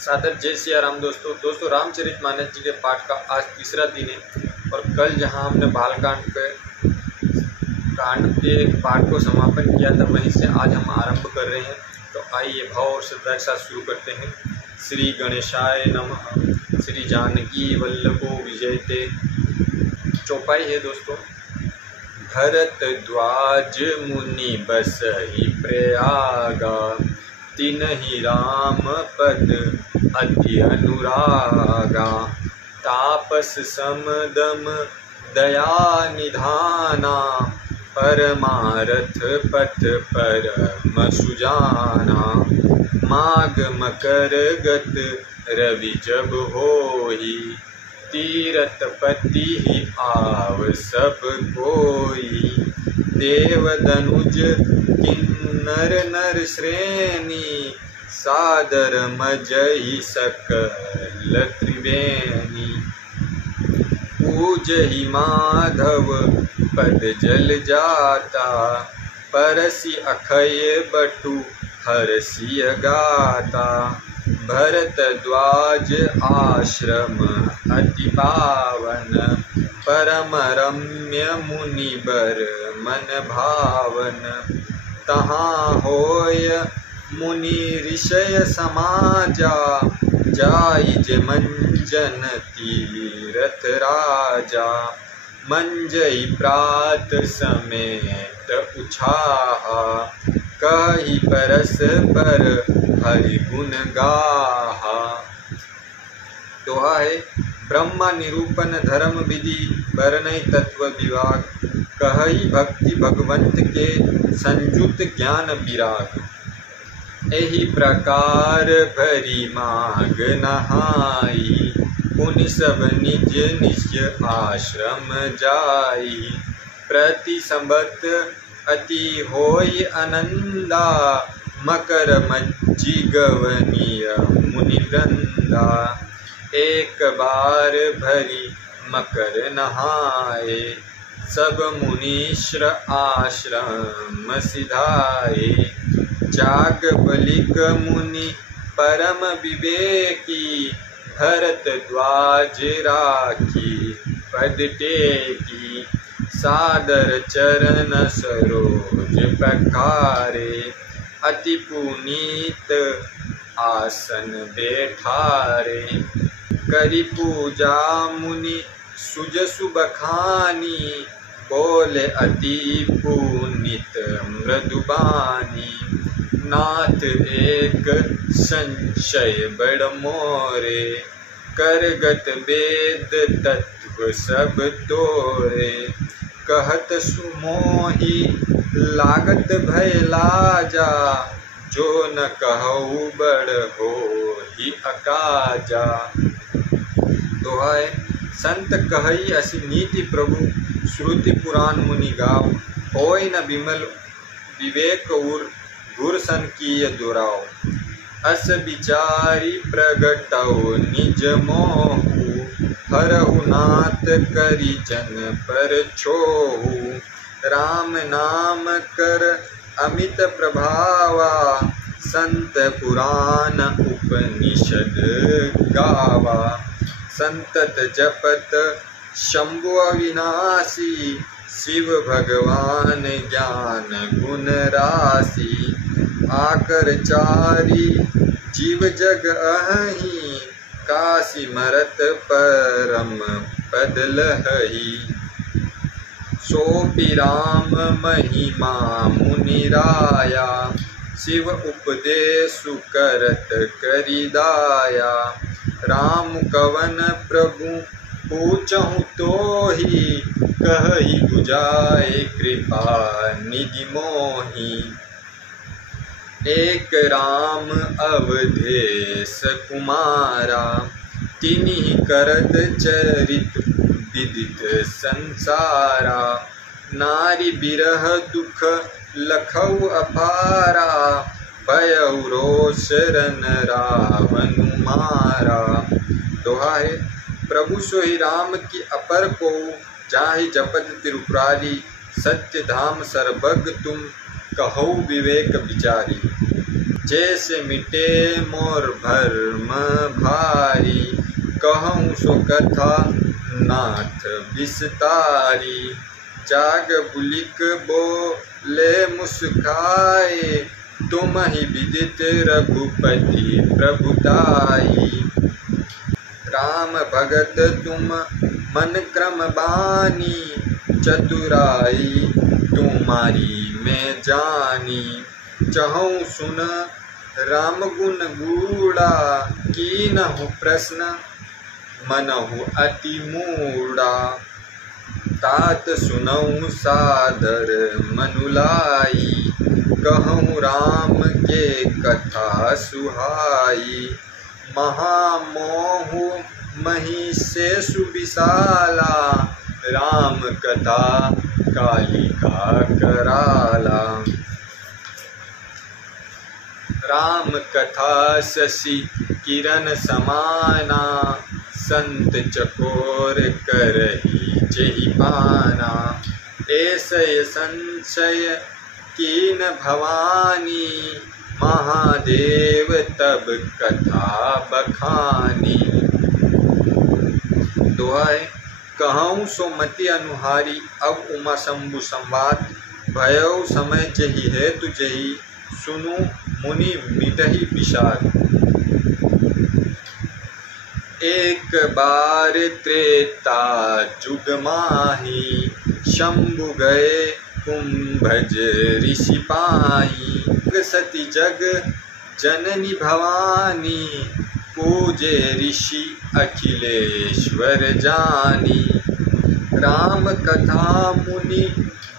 सादर जय सिया राम। दोस्तों रामचरितमानस जी के पाठ का आज तीसरा दिन है और कल जहां हमने बालकांड के पाठ को समापन किया था वहीं से आज हम आरंभ कर रहे हैं। तो आइए भाव और श्रद्धा के साथ शुरू करते हैं। श्री गणेशाय नमः। श्री जानकी वल्लभो विजयते। चौपाई है दोस्तों। भरद्वाज मुनि बसहि प्रयागा, तिन्हि राम पद अति अनुरागा। तापस समदम दया निधाना, परमारथ पथ परम सुजाना। माघ मकर गत रवि जब होई, तीरथ पति ही आव सब कोई। देव दनुज किन्नर नर श्रेणी, सादर मजहि सकल त्रिवेणी। पूजहि माधव पद जल जाता, परसि अखय बटु हरसि गाता। भरद्वाज आश्रम अति पावन, परम रम्य मुनिबर मन भावन। तहाँ होय मुनि ऋषय समाजा, जाइज मंजन तीरथ राजा। मंजई प्रात समेत उछाहा, कहि परस पर हरि गुण गाहा। दोहा है। ब्रह्मा निरूपण धर्म विधि बरनई तत्व विभाग, कहई भक्ति भगवंत के संयुत ज्ञान विराग। एहि प्रकार भरी माग नहाई, पुनि सब निज निज आश्रम जाई। प्रति संबत अति होई आनंदा, मकर मज्जि गवनीय मुनि वृंदा। एक बार भरी मकर नहाए, सब मुनीश्वर आश्रम सिधाए। जाग बलिक मुनि परम विवेकी, भरद्वाज राखी पद टेकी। सादर चरण सरोज पखारे, अति पुनीत आसन बैठारे। करी पूजा मुनि सुजसु बखानी, बोले अति पुनीत मृदुबानी। नाथ एक संशय बड़ मोरे, करगत वेद तत्व सब तोरे। कहत सुमोही लागत भय लाजा, जो न कहु बड़ होहि अकाजा। दोहा है। संत कहई असि नीति प्रभु, श्रुति पुराण मुनि गाव। होय न विमल विवेक उर, गुर सन किय दुराव। अस विचारी प्रगटौ निज मोहु, हरहु नाथ करि जन पर छोहु। राम नाम कर अमित प्रभावा, संत पुराण उपनिषद गावा। संतत जपत शंभु अविनाशी, शिव भगवान ज्ञान गुण राशि। आकर चारी जीव जग अहि, काशी मरत परम पद लहहि। सोपि राम महिमा मुनि राया, शिव उपदेशु करत करि दाया। राम कवन प्रभु पूछहु तोहि, कहहि बुझाए कृपा निधि मोहि। एक राम अवधेश कुमारा, तिन्हि करत चरित विदित संसारा। नारी बिरह दुख लखऊ अपारा, भयउ रोष रन रावण मारा। दोहा है। प्रभु सोहि राम की अपर को, जाहि जपत तिरुपुरारी। सत्य धाम सर्वज्ञ तुम, कहौ विवेक विचारी। जैसे मिटे मोर भर्म भारी, कहूँ सो कथा नाथ विस्तारी। जाग बुलिक बोले मुस्काए, तुम ही विदित रघुपति प्रभुताई। राम भगत तुम मन क्रम बानी, चतुराई तुम्हारी मैं जानी। चहूँ सुन राम गुण गूढ़ा, कीनहु प्रश्न मनहु अति मूढ़ा। तात सुनऊँ सादर मनुलाई, कहूँ राम के कथा सुहाई। महामोहु मही से सुविशाला, राम कथा कालिका कराला। राम कथा शशि किरण समाना, संत चकोर करही जेहि पाना। ऐसय संशय कीन भवानी, महादेव तब कथा बखानी। दोहाय कहूँ सो मति अनुहारी, अब उमा शंभु संवाद। भयउ समय जहि हेतु जहि, सुनु मुनि मिटहि विषाद। एक बार त्रेता जुग माही, शंभु गए कुंभज ऋषि पाई। सती जग जननी भवानी, पूजे ऋषि अखिलेश्वर जानी। राम कथा मुनि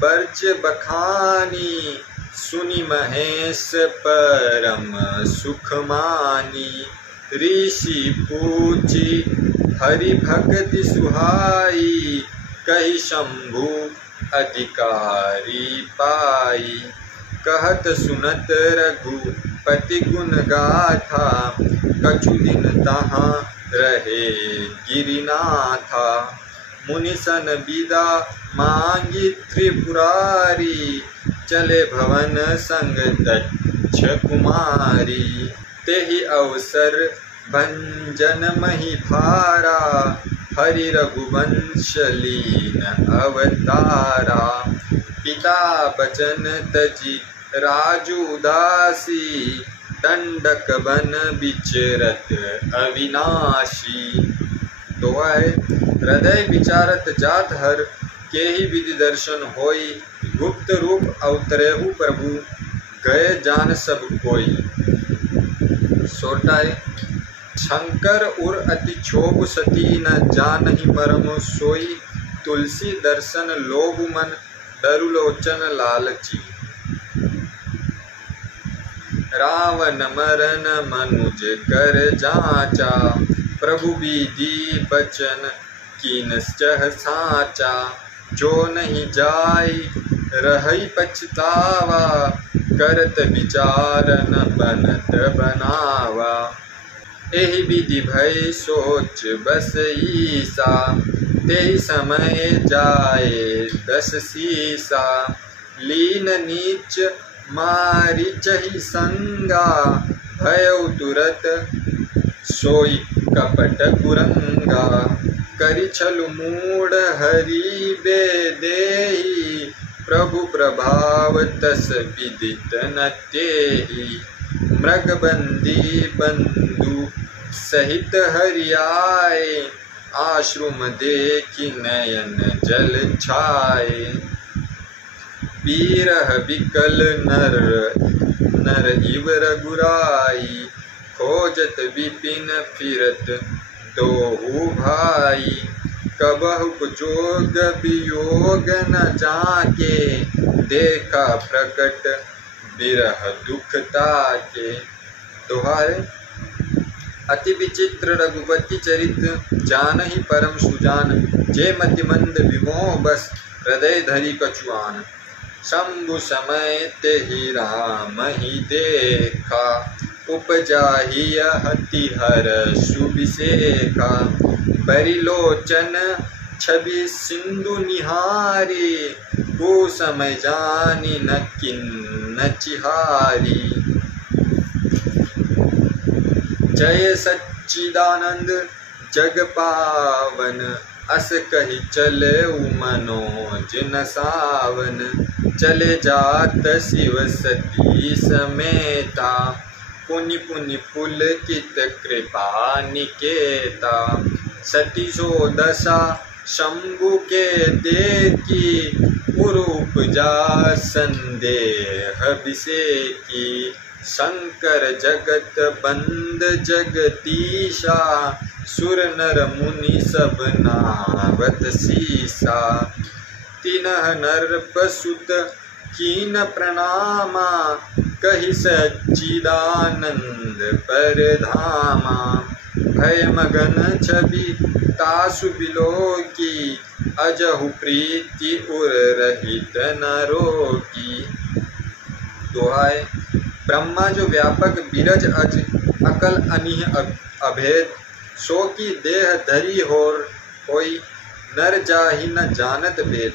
बर्च बखानी, सुनि महेश परम सुख मानी। ऋषि पूछी हरि भक्ति सुहाई, कही शंभु अधिकारी पाई। कहत सुनत रघुपति गुण गाथा, कछु दिन तहाँ रहे गिरिनाथा। मुनि सन विदा मांगी त्रिपुरारी, चले भवन संग दक्ष कुमारी। तेहि अवसर भंजन मही भारा, हरि रघुवंश लीन अवतारा। पिता बचन तजी राजू उदासी, दंडक बन विचरत अविनाशी। दोहाय हृदय विचारत जात हर, केहि विधि दर्शन होई। गुप्त रूप अवतरेहु प्रभु, गए जान सब कोई। सोटाय शंकर उर अति क्षोभ सती, न जानहि मरम सोई। तुलसी दर्शन लोभ मन, डरु लोचन लालची। रावण मरन मनुज कर जाचा, प्रभु विधि बचन कीनश्चह साचा। जो नहीं जाय रहई पछतावा, करत विचारन बनत बनावा। एहि विधि भय सोच बस ईसा, तेहि समय जाए 10 सीसा। लीन नीच मारीचहि संगा, भयउ तुरत सोई कपट कुरंगा। करि छलु मूढ़ हरि बेदेहि, प्रभु प्रभाव तस विदित न तेहि। मृगबंदी बंधु सहित हरि आए, आश्रुम देखि नयन जल छाए। बीरह बिकल नर इव रघुराई, खोजत विपिन फिरत दोहु भाई। कबहु जोग वियोग न जाके, देखा प्रकट बिरह दुख ताके। दोहाय अति विचित्र रघुपति चरित्र, जानहि परम सुजान। जे मति मंद विमोह बस, हृदय धरि कछुआन। शंभु समय तेहि राम ही देखा, उपजाहि हति हर सुबिसेखा। बरिलोचन छवि सिंधु निहारी, को समय जानी न किन्न चिहारी। जय सच्चिदानंद जग पावन, अस कही चले मनोज न सावन। चले जात शिव सती समेता, पुनि पुनि पुलकित कृपा निकेता। सती सो दशा शंभु के देखी, उपजा संदेह विषेकी। शंकर जगत बंद जगतीशा, सुर नर मुनि सब नावत सीसा। तिनह नरपसुत कीन प्रणामा, कहि सच्चिदानंद परधामा। भय मगन छवि तासु बिलोकी, अजहु प्रीति उर रहित न रोकी। दोहाय। ब्रह्मा जो व्यापक बिरज अज अकल अनिह अभेद, सो की देह धरी होई, नर जाहि न जानत वेद।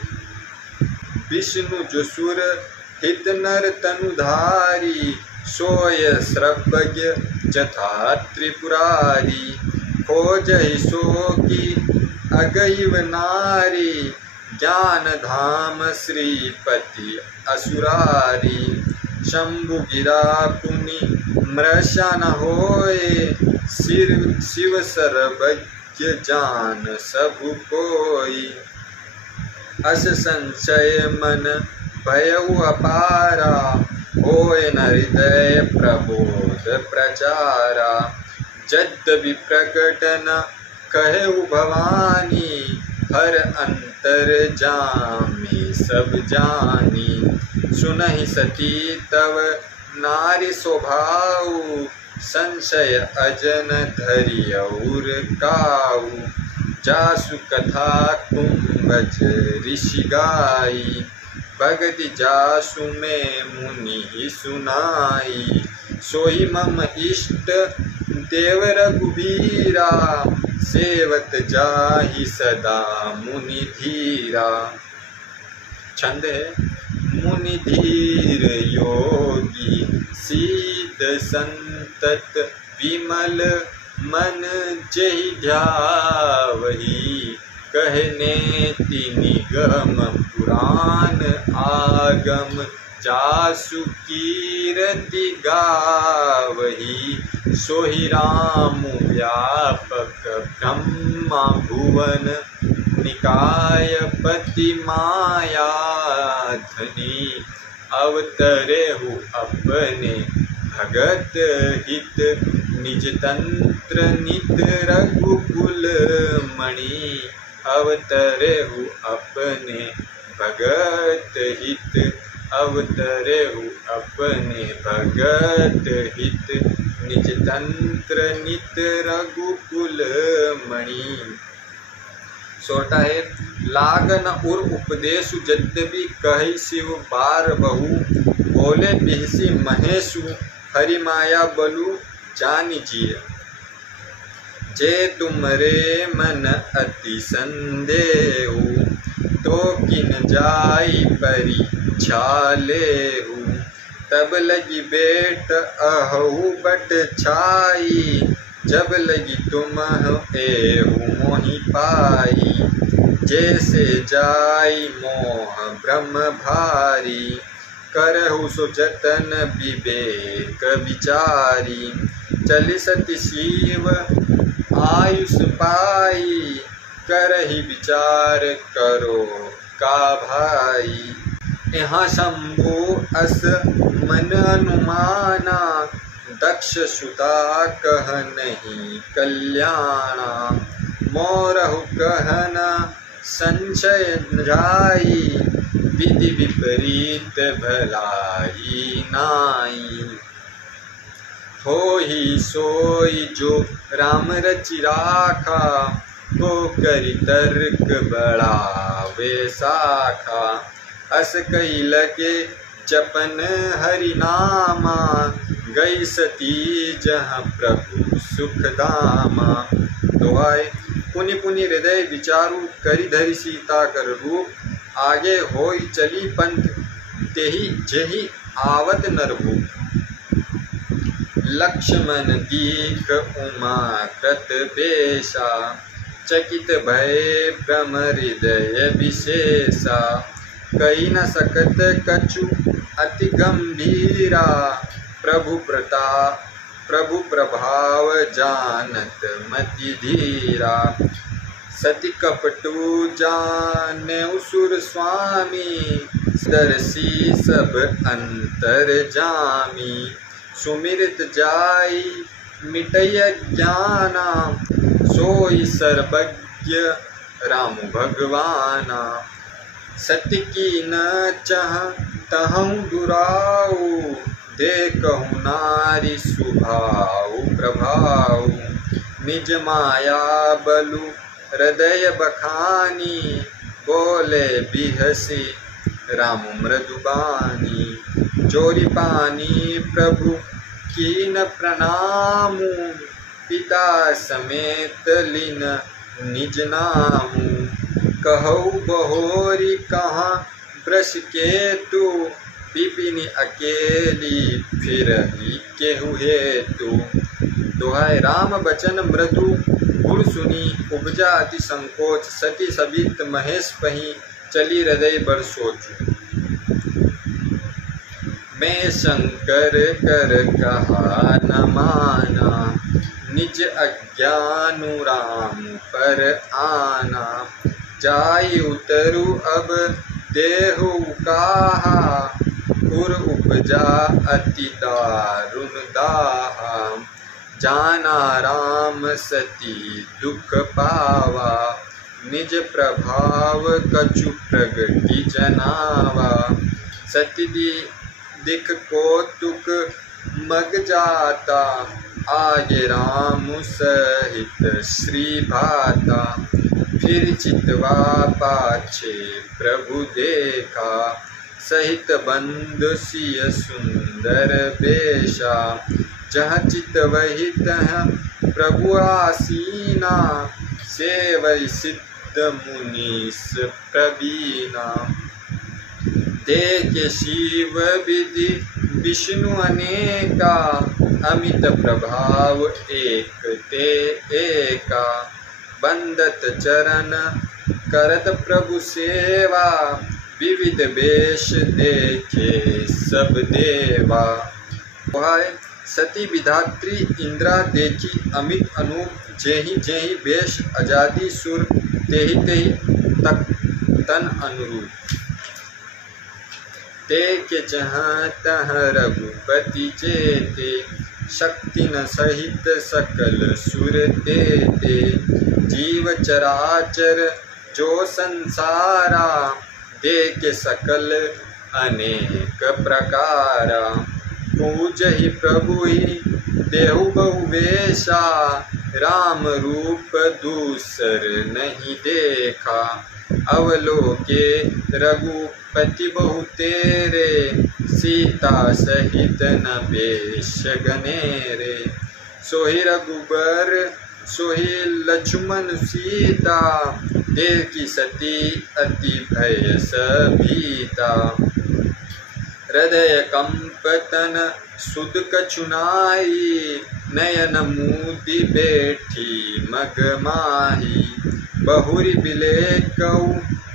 विष्णु जो सुर हित नर तनुधारी, सोय सर्वज्ञ जथा त्रिपुरारी। खोजहि सो की अगैव नारी, ज्ञान धाम श्रीपति असुरारी। शंभु गिरा पुनि मृषा न होए, शिव सर्वज्ञ जान सबु कोई। अस संशय मन भयउ अपारा, होय न हृदय प्रबोध प्रचारा। यद्यपि प्रकट न कहेउ भवानी, हर अंतर जामी सब जानी। सुनहि सती तव नारी स्वभाव, संशय अजन धरि और काऊ। जासु कथा कुंभज ऋषि गाई, भगति जासु में मुनि सुनाई। सोई मम इष्ट देव रघुबीरा, सेवत जाहि सदा मुनि धीरा। छंद है। मुनि धीर योगी सीत संतत, विमल मन जेहि ध्यावहि। कहने निगम पुराण आगम, जासु कीरति गावहि। सोहि राम व्यापक ब्रह्मा भुवन, निकाय पति माया धनी। अवतरेहु अपने भगत हित, निज तंत्र नित रघुकुल मणि। अवतरेहु अपने भगत हित, अवतरेहु अपने भगत हित। निज तंत्र नित रघुकुल मणि। सोटा है। लागन उर उपदेशु, यद्यपि कहि शिव बार बहु। बोले बिहसी महेशु, हरि माया बलु जानि जिय। जे तुमरे मन अति संदेहु, तो किन जाई परीक्षा लेहु। तब लगी बेट अहु बट छाई, जब लगी तुम एहु मोहि पाई। जैसे जाई मोह ब्रह्म भारी, करहु सो जतन विवेक विचारी। चली सती शिव आयुष पाई, करहि विचार करो का भाई। यहाँ शंभु अस मन अनुमाना, दक्ष सुता कह नहीं कल्याणा। मोरहु कहना संशय जाई, विधि विपरीत भलाई नाई। होहि सोई जो राम रचि राखा, को करि तर्क बढ़ावे शाखा। अस कही लगे जपन हरि नामा, गई सती जहाँ प्रभु सुख धामा। दोहाय। पुनि पुनि हृदय विचारु, करि धरि सीता कर रूप। आगे होई चली पंथ, तेहि जेहि आवत नरभूप। लक्ष्मण दीख उमा कृत बेशा, चकित भय भ्रम हृदय विशेषा। कही न सकत कछु अति गंभीरा, प्रभु प्रभाव जानत मति धीरा। सति कपटु जाने सुर स्वामी, दर्शी सब अंतर जामी। सुमिरत जाई मिटय ज्ञाना, सोई सर्वज्ञ राम भगवाना। सत्य की न चाह तहु दुराऊ, देखहु नारी सुभाऊ प्रभाऊ। निज माया बलु हृदय बखानी, बोले बिहसी राम मृदुबानी। चोरी पानी प्रभु कीन प्रणामु, पिता समेत लीन निज नामु। कहु बहोरी कहाँ वृष केतु, पिपिनी अकेली फिरहि केहु हेतु। दोहाय राम बचन मृदु गुण सुनी, उपजा अति संकोच। सती सबित महेश पही, चली हृदय बड़ सोचु। मैं शंकर कर कहा न माना, निज अज्ञानु राम पर आना। जाई उतरु अब देहु काहा, उर उपजा अति दारुण दाहा। जाना राम सती दुख पावा, निज प्रभाव कछु प्रगति जनावा। सती दिख कौतुक मग जाता, आगे राम सहित श्री भाता। फिर चितवा पाछे प्रभु देखा, सहित बंधु सिय सुंदर बेशा। जहाँ चित वही तह प्रभु आसीना, सेवै सिद्ध मुनीस प्रवीणा। देखे शिव विधि विष्णु अनेका, अमित प्रभाव एक ते एका। बंदत चरण करत प्रभु सेवा, विविध वेश देखे सब देवा। सती विधात्री इंद्रा देखी अमित अनूप, जेहि जेहि वेश आजादी सुर, तेहि तेहि तक तन अनुरूप। ते के जहाँ तहाँ रघुपति जेते, शक्ति न सहित सकल सुर तेते। जीव चराचर जो संसारा, देखे सकल अनेक प्रकारा। पूजहि प्रभु ही देहु बहु वेशा, राम रूप दूसर नहीं देखा। अवलोके रघुपति बहु तेरे, सीता सहित न बेश गनेरे। सोहि रघुबर सोहि लक्ष्मण सीता, देखी सती अति भय सभीता। हृदय कंपतन सुध कछुनाई, नयन मूदि बैठी मग माही। बहुरी बिलेकऊ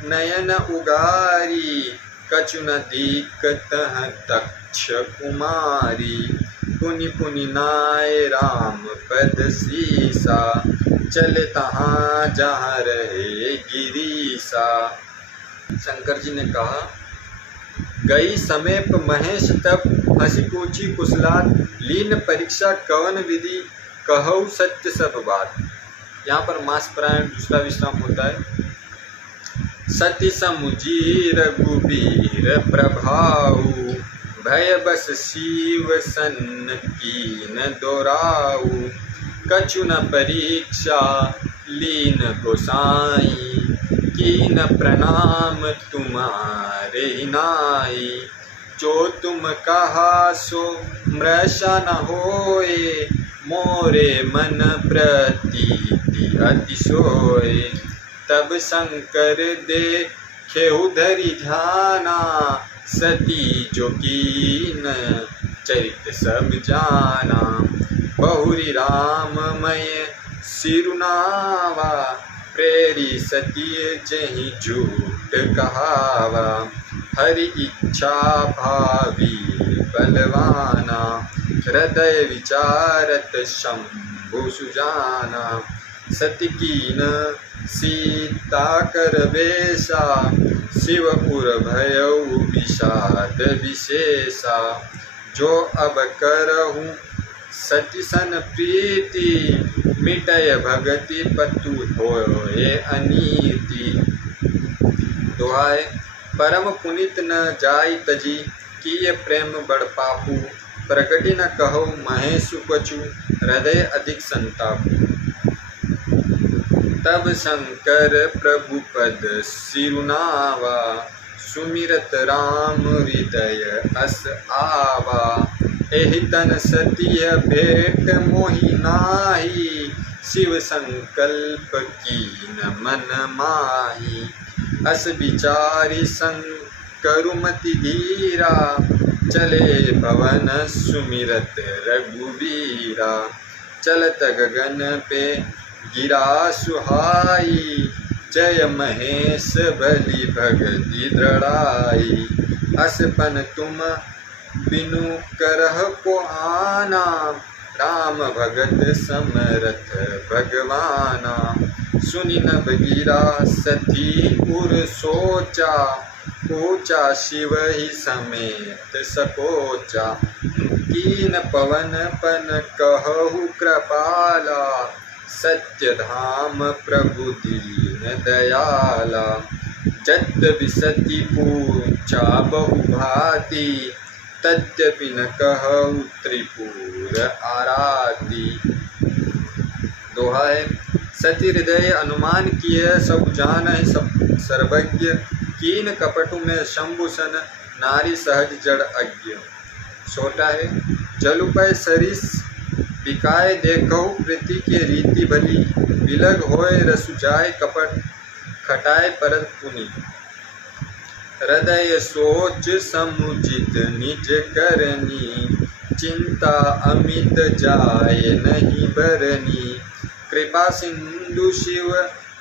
नयन उगारी, कछु न दीकतह तक्ष कुमारी। पुनि पुनि नाय राम पद सीसा, चले तहाँ जहाँ रहे गिरीसा। शंकर जी ने कहा, गई समेप महेश तब, हंसी पूछी कुशलात। लीन परीक्षा कवन विधि, कहऊ सत्य सब बात। यहाँ पर मास प्राण दूसरा विश्राम होता है। सती समुझी रघुबीर प्रभाऊ, भय बस शिव सन कीन दोराऊ। कछु न परीक्षा लीन गोसाई, कीन प्रणाम तुम्हारे नाई। जो तुम कहा सो मृषा न होए, मोरे मन प्रतीति अति सोए। तब शंकर देखेहु धरि ध्याना, सती जो कीन चरित सब जाना। बहुरी राममय सिरुनावा, प्रेरी सती जहि झूठ कहावा। हरि इच्छा भावी बलवाना, हृदय विचारत शंभु सुजाना। सती कीन सीता कर बेसा, शिव उर भयउ विषाद विशेषा। जो अब करहु सती सन प्रीति, मिटय भगति पतु होए अनीति। दुहाय परम पुनित न जाई तजी, किए प्रेम बड़ पापू। प्रगति न कहो महेशु कछु, हृदय अधिक संतापू। तब शंकर प्रभु पद सिरुनावा, सुमिरत राम हृदय अस आवा। एहि तन सतिय भेंट मोहि नाही, शिव संकल्प कीन मन माही। अस विचारी संकरुमति धीरा, चले भवन सुमिरत रघुवीरा। चलत गगन पे गिरा सुहाई, जय महेश बलि भगति दृढ़ाई। असपन तुम बिनु करह को आना, राम भगत समरथ भगवाना। सुनि नभ गिरा सती उर सोचा, पूछा शिव ही समेत सकोचा। कीन पवन पन कहु कृपाला, सत्य धाम प्रभु दीन दयाला। यद्यपि सती पूछा बहु भांति, तद्यपि न कहु त्रिपुर आराती। दोहाय सती हृदय अनुमान किए सब जानहि सब सर्वज्ञ। कीन कपटु में शंभु सन, नारी सहज जड़ अज्ञ। छोटा है जलुपय सरिस, बिकाय देखहु प्रीति के रीति भली। बिलग होय रसु जाय कपट, खटाय परत पुनि। हृदय सोच समुचित निज करनी, चिंता अमित जाय नहीं बरनी। कृपा सिंधु शिव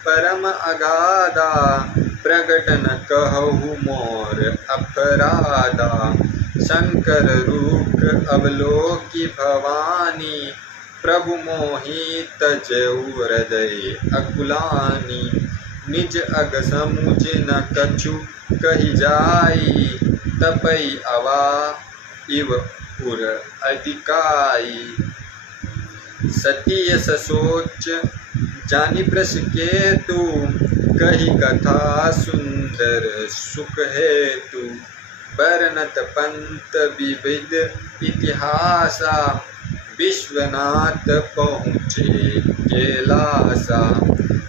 परम अगाधा, प्रगट न कहु मोर अपराधा। शंकर रूप अवलोकी भवानी, प्रभु मोहि तजऊ हृदय अकुलानी। निज अग समुझ न कछु कही जाई, तपई अवा इव उर अधिकाई। सती यस सोच जानी प्रस केतु, कही कथा सुंदर सुख हेतु। बरनत पंत विविध इतिहासा, विश्वनाथ पहुँचे कैलासा।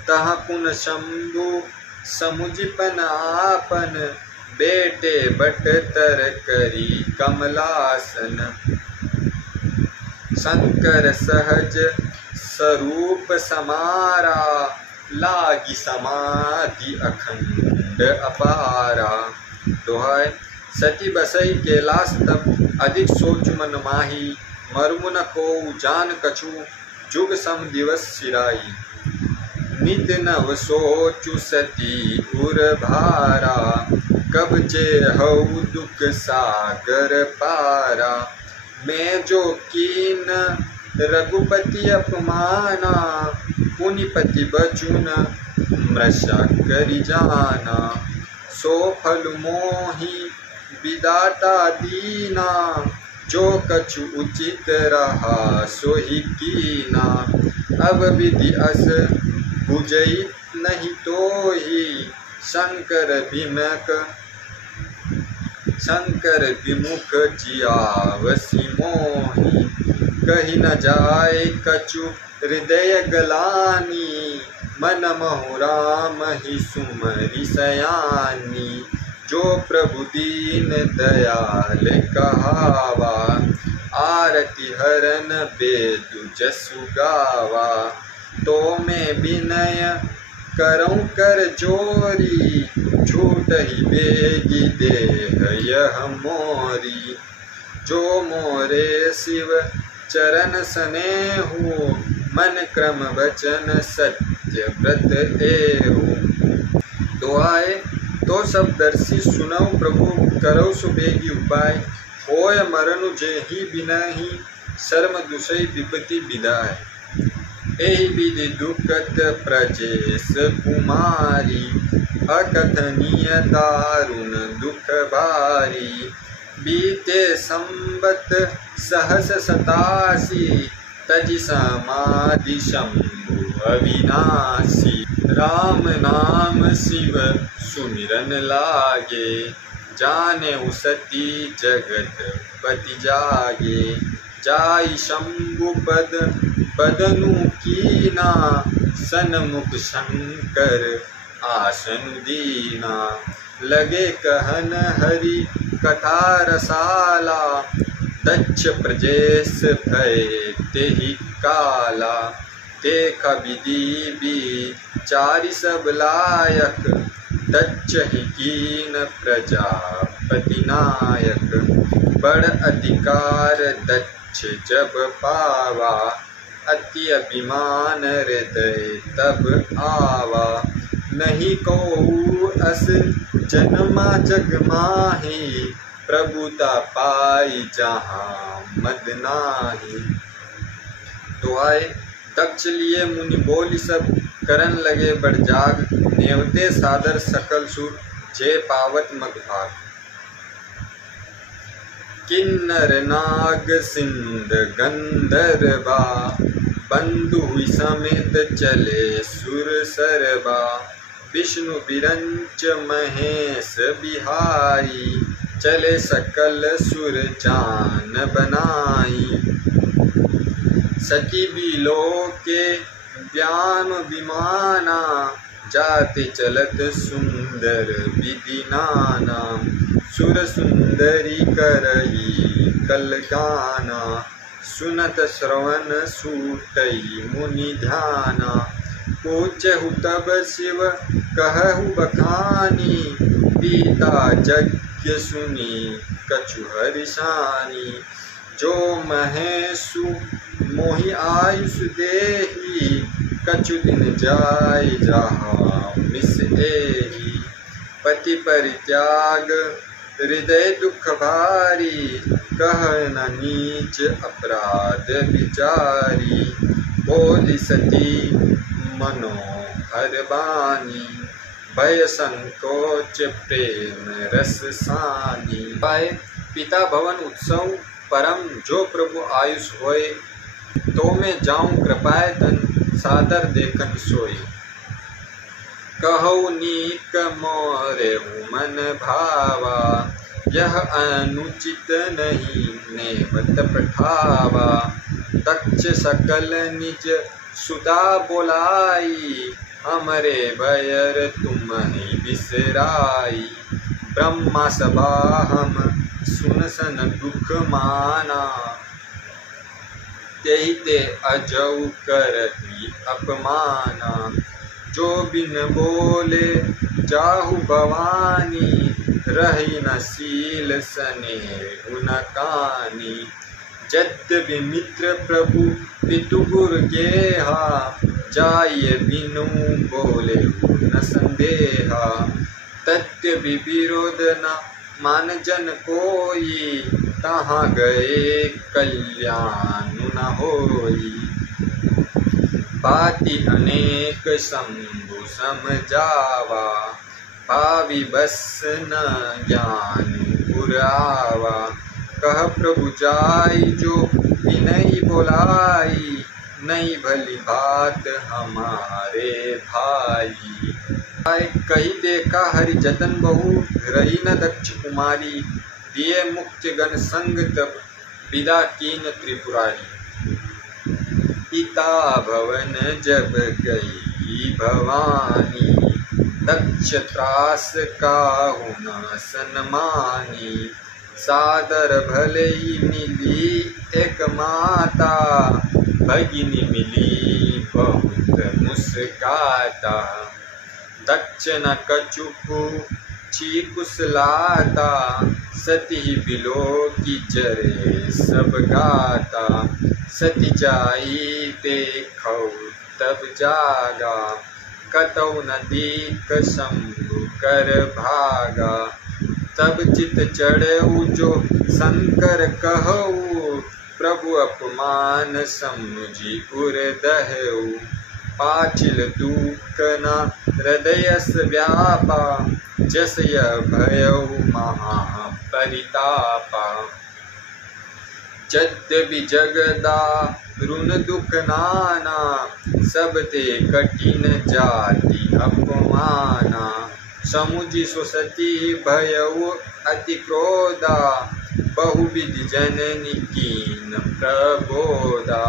तहाँ पुन शंभु समुझपन आपन, बेटे बट तर करी कमलासन। शंकर सहज स्वरूप समारा, लागी समाधि अखंड अपारा। दोहाय सती बसई कैलाश तब, अधिक सोच मन माही। मर्मु न को जान कछु, जुग सम दिवस सिराई। नित नव सोचु सती उर भारा, कब जे हऊ दुख सागर पारा। मैं जो कीन रघुपति अपमाना, पुनिपति बचुन मृषा करि जाना। सो फल मोहि विदाता दीना, जो कछु उचित रहा सोहि कीना। अब विधि अस बुझई नहीं तोहि, शंकर विमुख जियावसी मोहि। कही न जाय कछु हृदय गलानी, मन महु राम ही सुमरि सयानी। जो प्रभु दीन दयाल कहावा, आरती हरन बेदु जसु गावा। तो मैं विनय करऊं कर जोरी, झूठ ही बेगी देह यह मोरी। जो मोरे शिव चरण स्नेहु, मन क्रम वचन सत्य व्रत एहु। दुआए तो सब दर्शी सुनौ प्रभु, करौ सुबेगी उपाय, होय मरनु जेहि बिनहि, शर्म दुसई विपति विदाय। एहि विधि दुखत प्रजेश कुमारी, अकथनीय दारुण दुख भारी। बीते संबत सहस 87, तजि समाधि शंभु अविनाशी। राम नाम शिव सुमिरन लागे, जाने सती जगत पति जागे। जाई शंभु पद बदनु कीना, सन्मुख शंकर आसन दीना। लगे कहन हरि कथा रसाला, दक्ष प्रजेश भय तेहि काला। देख विधि विचारि सब लायक, दक्ष ही कीन प्रजापति नायक। बड़ अधिकार दक्ष जब पावा, अति अभिमान हृदय तब आवा। नहीं कहूँ अस जन्मा जग माही, प्रभुता पाई जहाँ मद नाही। दुआए दक्ष लिए मुनि बोली सब, करन लगे बड़ जाग। नेवते सादर सकल सुर, जे पावत मग भाग। किन्नर नाग सिंध गंधर्वा, बंधु हुई समेत चले सुर सरबा। विष्णु विरंच महेश बिहारी, चले सकल सुर जान बनाई। सखी बिलो के व्याम विमाना, जाते चलत सुंदर विधि नाना। सुर सुंदरी करही कल गाना, सुनत श्रवण सूटई मुनि ध्याना। पूछहु तब शिव कहहु बखानी, पीता यज्ञ सुनी कछु हरिशानी। जो महेशु मोहि आयुष देही, कछु दिन जाय जहाँ मिस एही। पति परित्याग हृदय दुख भारी, कह न नीच अपराध विचारी। बोली सती मनोहर बानी, भय संकोच प्रेम रस सानी। पिता भवन उत्सव परम, जो प्रभु आयुष होय। तो मैं जाऊं कृपाय तन, सादर देखन सोई। कहु नीक मोरे मन भावा, यह अनुचित नहीं नेवत पठावा। दक्ष सकल निज सुता बोलाई, हमरे भयर तुम ही बिसराई। ब्रह्मा सभा हम सुन सन दुख माना, तेहि ते अजऊ करही अपमाना। जो बिन बोले जाहु भवानी, रही न शील स्नेहु न कानी। यद्यपि मित्र प्रभु पितु गुर गेहा, जाय बिनु बोले न संदेहा। तद्यपि विरोध न मान जन कोई, तहाँ गए कल्याण न होई। बाती अनेक शंभु समझावा, भावी बस न ज्ञान पुरावा। कह प्रभु जाई जो विनय बोलाई, नहीं भली बात हमारे भाई। कही देखा हरि जतन बहु, रही न दक्ष कुमारी। दिए मुख्य गण संग तब, विदा कीन त्रिपुरारी। पिता भवन जब गई भवानी, दक्ष त्रास काहु न सन्मानी। सादर भले ही मिली एक माता, भगिनी मिली बहुत मुस्काता। दक्ष न कछु छी कुशलाता, सती बिलो की जरे सब गाता। सती जाई देखौ तब जागा, कतौ न दीक शंभु कर भागा। तब चित चढ़ऊ जो शंकर कहऊ, प्रभु अपमान समुझी उर दहऊ। पाचिल दुख न हृदयस व्यापा, जस यह भयऊ महा परितापा। यद्यपि जगदा रुन दुख नाना, सब ते कठिन जाति अपमाना। समुझी सो सती भयऊ अति क्रोधा, बहुविध जननी कीन प्रबोधा।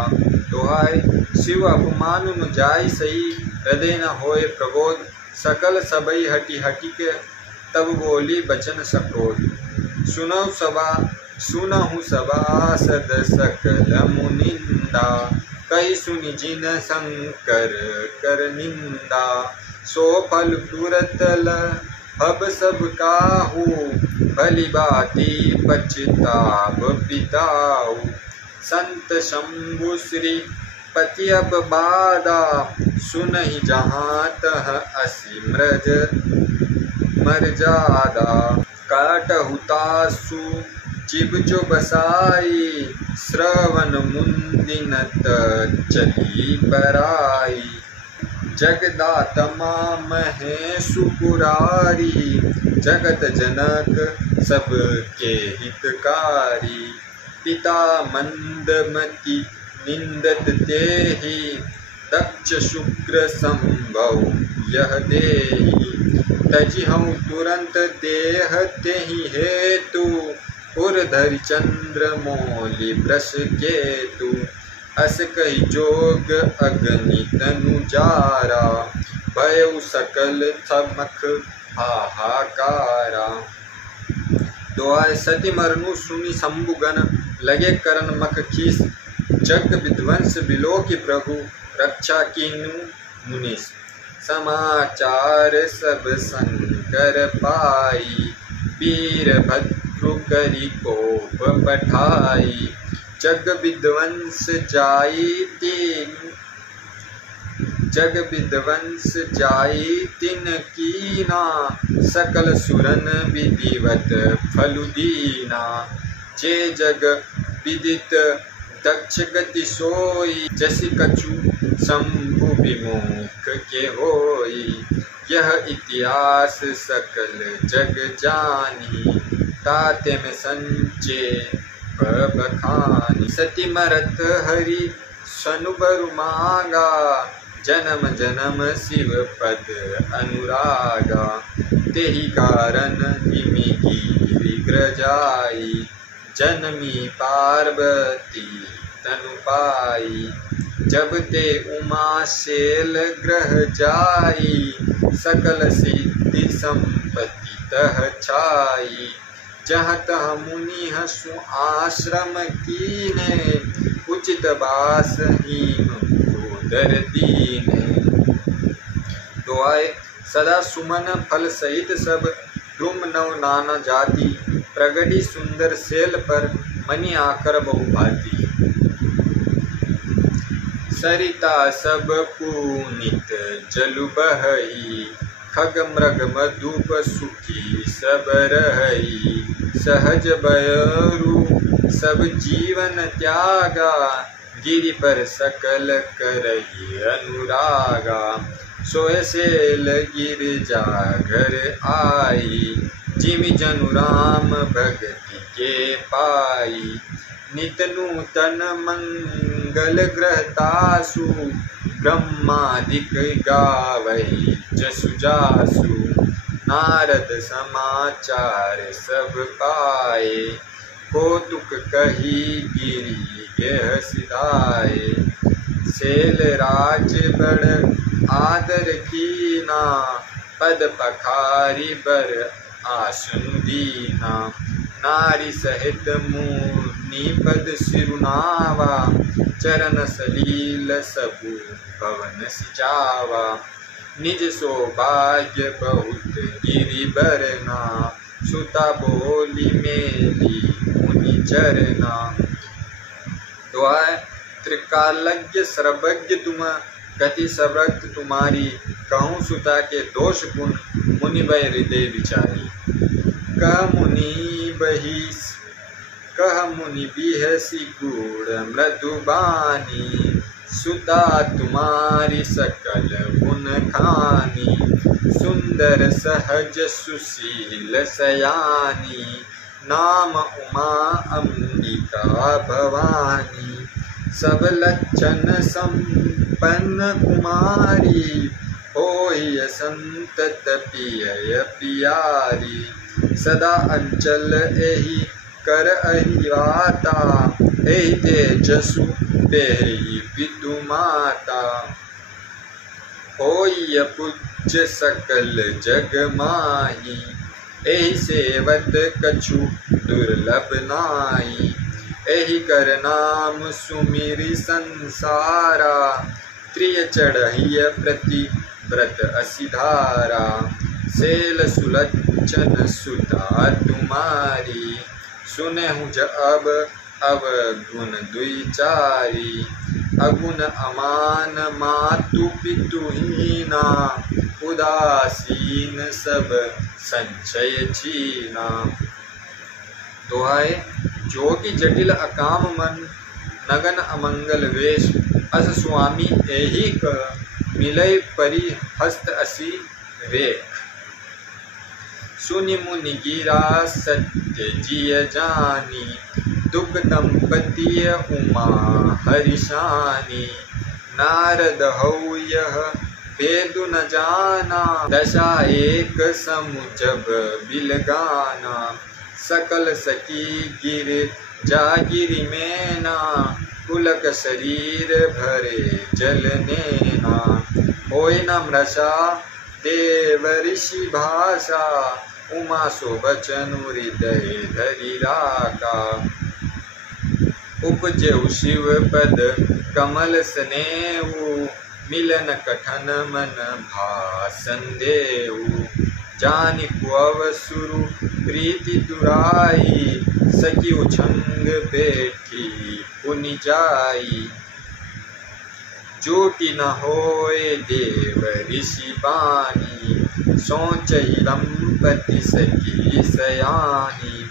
दोहाई शिव अपमान न जाय सही, हृदय न होए प्रबोध। सकल सबई हटी हटी के, तब बोली बचन सक्रोध। सुनहु सभासद सकल मुनिंदा, कही सुनि जिन शंकर कर निंदा। सो फल तुरत लभ सब काहू, भली बाती पछताव पिताऊ। संत शंभु श्री पति अब बाधा, सुनहि जहाँ तह असी मर्यादा। काटहु तासु जिब जो बसाई, श्रवण मुंदिनत चली पराई। जगदात्मा महेशु पुरारी, जगत जनक सबके हितकारी। पिता मंदमति निंदत तेहि, दक्ष शुक्र संभव यह देहि। तजिहउ तुरंत देह तेहि हेतु, उर्धरि चंद्र मौलि वृष केतु। अस कहि जोग अग्नि तनु जारा, भयउ सकल थमक हाहाकारा। दोहाई सती मरनु सुनि शंभुगण, लगे करन मख खीस। जग विध्वंस बिलो की प्रभु, रक्षा कीनु मुनीस। समाचार सब शंकर पाई, वीरभद्रु करि कोप पठाई। जग विध्वंस जाई तिन कीना, सकल सुरन विधिवत फलु दीना। जे जग विदित दक्ष गति सोई, जसि कछु शंभु विमुख के होई। यह इतिहास सकल जग जानी, ताते में संचे बखानी। सती मरत हरि सनुबरु मांगा, जन्म जन्म शिव पद अनुरागा। तेहि कारण हिमि गिरि ग्रजाई, जनमी पार्वती तनु पाई। जब ते उमा शैल ग्रह जाई, सकल सिद्धि संपत्ति तह छाई। जहाँ तह मुनि हसु आश्रम कीने, उचित बास हीन गोदर दीने। दोहाई सदा सुमन फल सहित सब, द्रुम नव नाना जाति। प्रगटी सुंदर सेल पर, मनि आकर बहु भांति। सरिता सब पुनीत जलु बहई, खग मृग मधुप सुखी सब रहई। सहज बयरु सब जीवन त्यागा, गिरि पर सकल करई अनुरागा। सोय सेल गिरजा घर आई, जिमि जनु राम भगति के पाई। नित नूतन मंगल ग्रहतासु, ब्रह्मादिक गावई जसु जासु। नारद समाचार सब पाए, कौतुक कही गिरि गेह सिधाए। सेल राज बड़ आदर कीना, पद पखारी बर आसनु दीना। नारी सहित मुनि पद सिरुनावा, चरण सलील सबु पवन सिचावा। निज सौभाग्य बहुत गिरि विधि बरना, सुता बोली मेली मुनि चरना। दुआ है, त्रिकालज्ञ सर्वज्ञ तुम, गति सर्वज्ञ तुम्हारी, कहूँ सुता के दोष गुण, मुनि भय हृदय विचारी। कह मुनि बिहसी गूढ़ मृदुबानी, सुता तुम्हारी सकल गुण खानी, सुंदर सहज सुशील सयानी, नाम उमा अंबिका भवानी। सब लक्षण संपन्न कुमारी, होय संतत पिय पियारी। सदा अंचल एहि कर अहिवाता, एहि तेजसु तेहि पितु माता। होय पूज्य सकल जग माही, एहि सेवत कछु दुर्लभ नाई। एहि कर नाम सुमिरि संसारा, त्रिय चढ़हिय प्रति व्रत असिधारा। सेल सुलक्षण सुता तुम्हारी, सुनहु अब अवगुण द्विचारी। अगुण अमान मातु पितु हीना, उदासीन सब संचय छीना। दोहाए, जोगी जटिल अकाम मन, नगन अमंगल वेश। अस स्वामी एहि कह, मिलय परि हस्त असी रेख। सुनि मुनि गिरा सत्य जिय जानी, दुख दंपति उमा हरिशानी। नारद हऊ यह भेदु न जाना, दशा एक समुझब बिलगाना। सकल सखी गिर जागिरि मेना, पुलक शरीर भरे जल नेना। होय न मृषा देव ऋषि भाषा, उमा सो बचनु हृदय धरि राखा। उपजेउ शिव पद कमल स्नेहु, मिलन कठन मन भासन देहु। जानि कुअव सुरु प्रीति दुराई, सखी उछंग बैठी पुनि जाई। जूटी न होए देव ऋषि बानी, सोचहि दंपति सखी सयानी।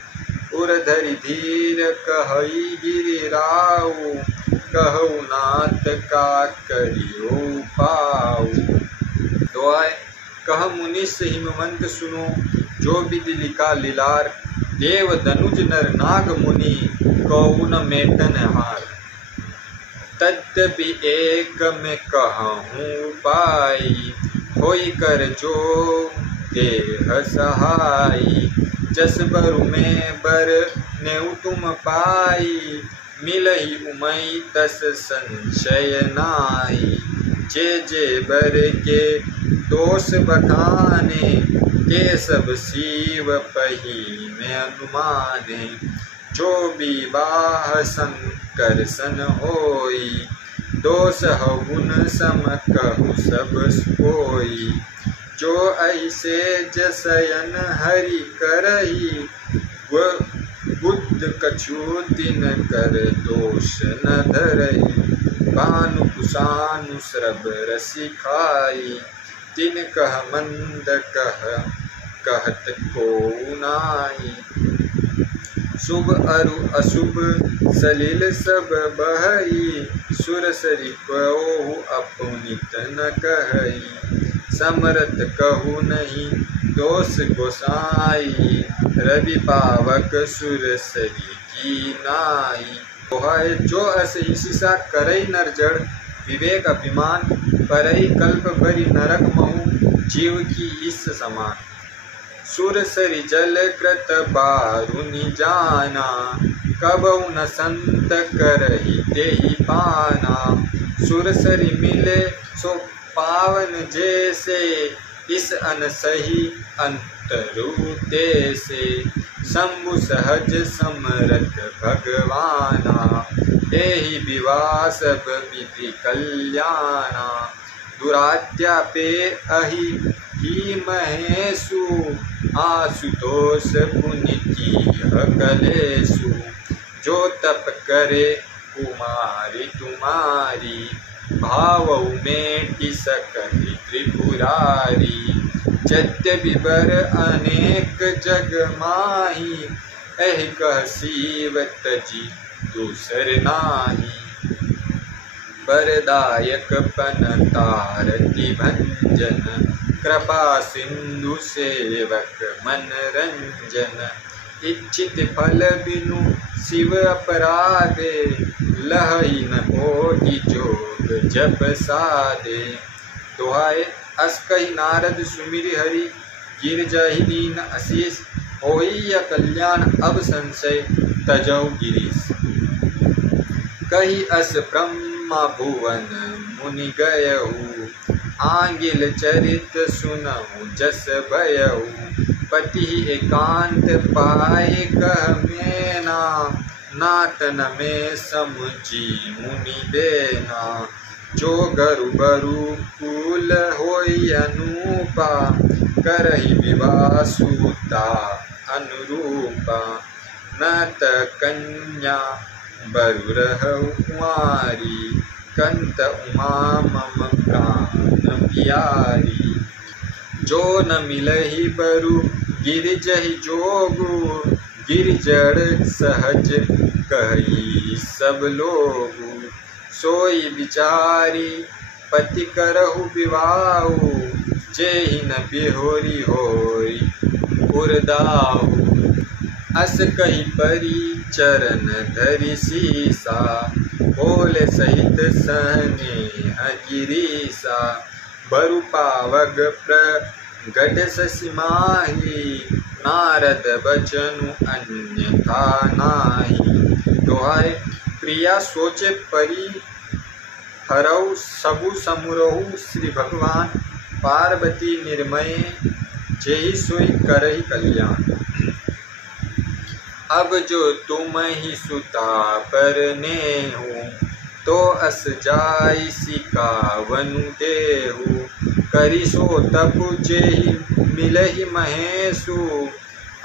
उरधरि धीर कहई गिरिराऊ, कहु नाथ का करियो पाऊ। दुआए, कह मुनिस हिमवंत सुनो, जो विधि लिखा लीलार। देव धनुज नर नाग मुनि, कहु न मेटन हार। तद्यपि एक में कहूँ पाई, होई कर जो देह सहाई। जस बरु में बर नेउ तुम पाई, मिलहि उमई तस संशय नाई। जे बर के दोष बखाने, के सब शिव पही में अनुमाने। जो विवाह शंकर सन होई, दोष गुण सम कहु सब कोई। जो ऐसे जसयन हरि करही, बुद्ध कछु तिन कर दोष न धरही। भानु कुशानु श्रभ रसि खाई, तिन कह मंद कहत को नाई। शुभ अरु अशुभ सलिल सब बहई, सुरसरि कहु अपनित न कहई। समरथ कहु नहीं दोष गोसाई, रवि पावक सुरसरि की नाई। दोहाए, जो अस हिसिसा करई नर जड़, विवेक अभिमान परई कल्प भरी नरक महु, जीव की इस समान। सुरसरि जल कृत बारुनि जाना, कबहु न संत करही तेहि पाना। सुरसरि मिले सो पावन जैसे, इस अनसही अंतरु तैसे। शंभु सहज समरथ भगवाना, एहि विवाह सब विधि कल्याणा। दुरात्या पे अहि ही महेशु आशुतोष पुनि कीह कलेशु। जो तप करे कुमारी तुम्हारी भावौ मेटि सकहि त्रिपुरारी। यद्यपि बर अनेक जग माही एहि कह शिव तजी दूसर नाही। बरदायक पन तारति भंजन कृपा सिंधु सेवक मनरंजन। इच्छित फल बिनु शिव अपराधे लहई न कोटि जोग जप साधे। दोहाए अस कही नारद सुमिरि हरि गिर जहि दीन अशीष। होई कल्याण अब संशय तजौ गिरीश। कही अस ब्रह्मा भुवन मुनि गयहु आंगिल चरित सुनहु जस भयहु। पति एकांत पाए कह मेना नातन में समुझी मुनि बेना। जो गरु बरु कुल होई अनूपा करहि विवाह सूता अनुरूपा। न त कन्या बरु रहु कुंवारी कंत उमा मम प्राण प्यारी। जो न मिलहि बरु गिरिजहि जोगु गिरिजड़ सहज कही सब लोगु। सोई विचारी पति करहु विवाहु जेहि न बिहोरी होई उरदाहु। अस कही परी चरण धरि सीसा बोले सहित सनेह गिरीसा। बरु पावग प्रगट शशि माही नारद बचनु अन्यथा नाही। दोहाए प्रिया सोचे परी हरऊ सबु समुरहु श्री भगवान। पार्वती निर्मय जेहि सोई करहि कल्याण। अब जो तुम ही सुता परने हो तो अस जाई सिकावनु देहु। करी सो तपु जेहि मिलहि महेशु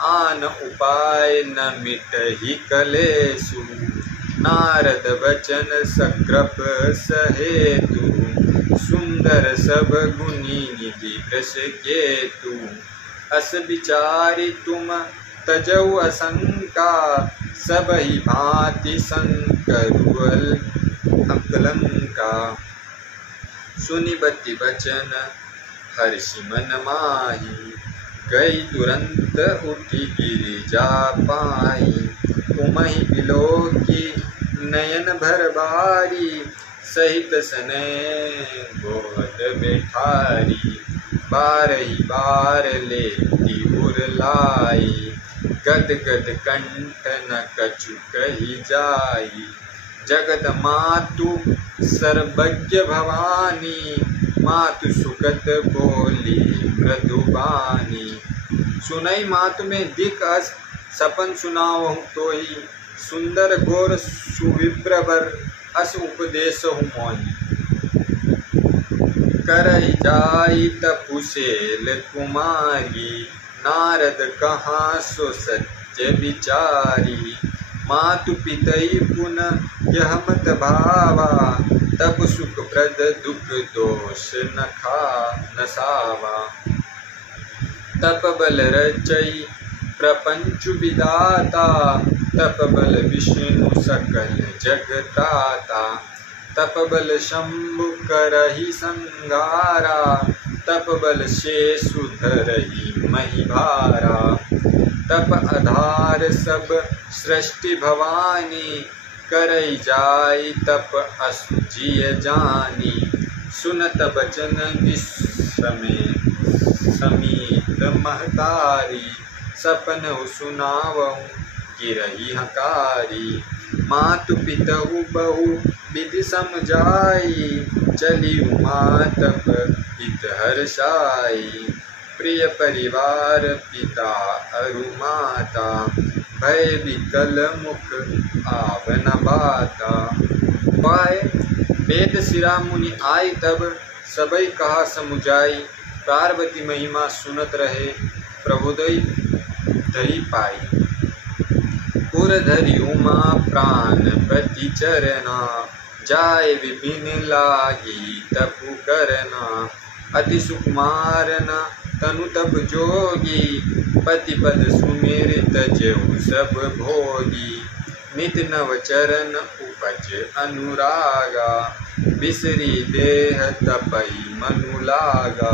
आन उपाय न मिटहि कलेशु। नारद बचन सकृप सहेतु सुंदर सब गुनी निधि वृष केतु। अस विचारि तुम तजौ असंका सबहि भांति संकरुअल अकलंका। सुनि बति बचन हर्षि मन माही गई तुरंत उठी गिरिजा पाई। तुमहि बिलोकी नयन भर बारी सहित सने गोद बैठारी। बारही बार लेती उरलाई गद गद कंठ न कछु कही जाई। जगत मातु सर्वज्ञ भवानी मातु सुकत बोली मृदुबानी। सुनई मातु में दिक अस सपन सुनावहु तोहि सुंदर गोर सुविप्र बर अस उपदेशहु मोहि। करहि जाई तपुसेल कुमारी नारद कहाँ सो सत्य विचारी। मातु पितई पुन यह मत भावा तब सुख प्रद दुख दोष न खा नसावा। तप बल रचई प्रपंच विदाता तप बल विष्णु सकल जगताता। तप बल शंभु करहि संगारा तप बल शेषु धरहि महिभारा। तप आधार सब सृष्टि भवानी करई जाई तप असुजिय जानी। सुनत बचन विस्मय समीत महतारी सपन सुनावहु गिरहि हकारी। मातु पितहु बहु विधि समझाई चली उमा तप हित हर्षाई। प्रिय परिवार पिता अरु माता भय विकल मुख आवन बाता। पाए वेद शिरा मुनि आई तब सबई कहा समुझाई पार्वती महिमा सुनत रहे प्रभुदय धरी पाई। पुर धरी उमा प्राण पति चरना, जाय विपिन लागी तपु करना। अति सुकुमारना तनु तप जोगी, पति पद सुमिरित जेऊ सब भोगी। नित नव चरण उपज अनुरागा, बिसरी देह तपई मनु लागा।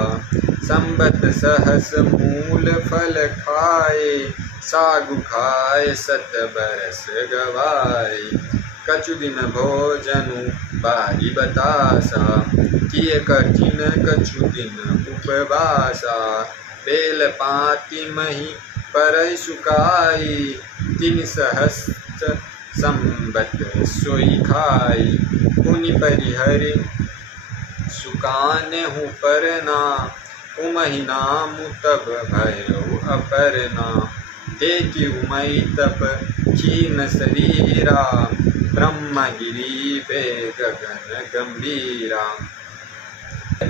संबत सहस मूल फल खाए, सागु खाए सत बरस गवाए। कछु दिन भोजनु बारी बतासा, किए कठिन कछु दिन उपवासा। बेल पाती मही परई सुकाई, तीन सहस्त्र संबत सोई खाई। पुनि परिहरि सुकाने हूँ परना, उमहि नाम तब भयो अपरना। देखि उमई तप खीन शरीरा, ब्रह्मगिरी पे गगन गंभीरा।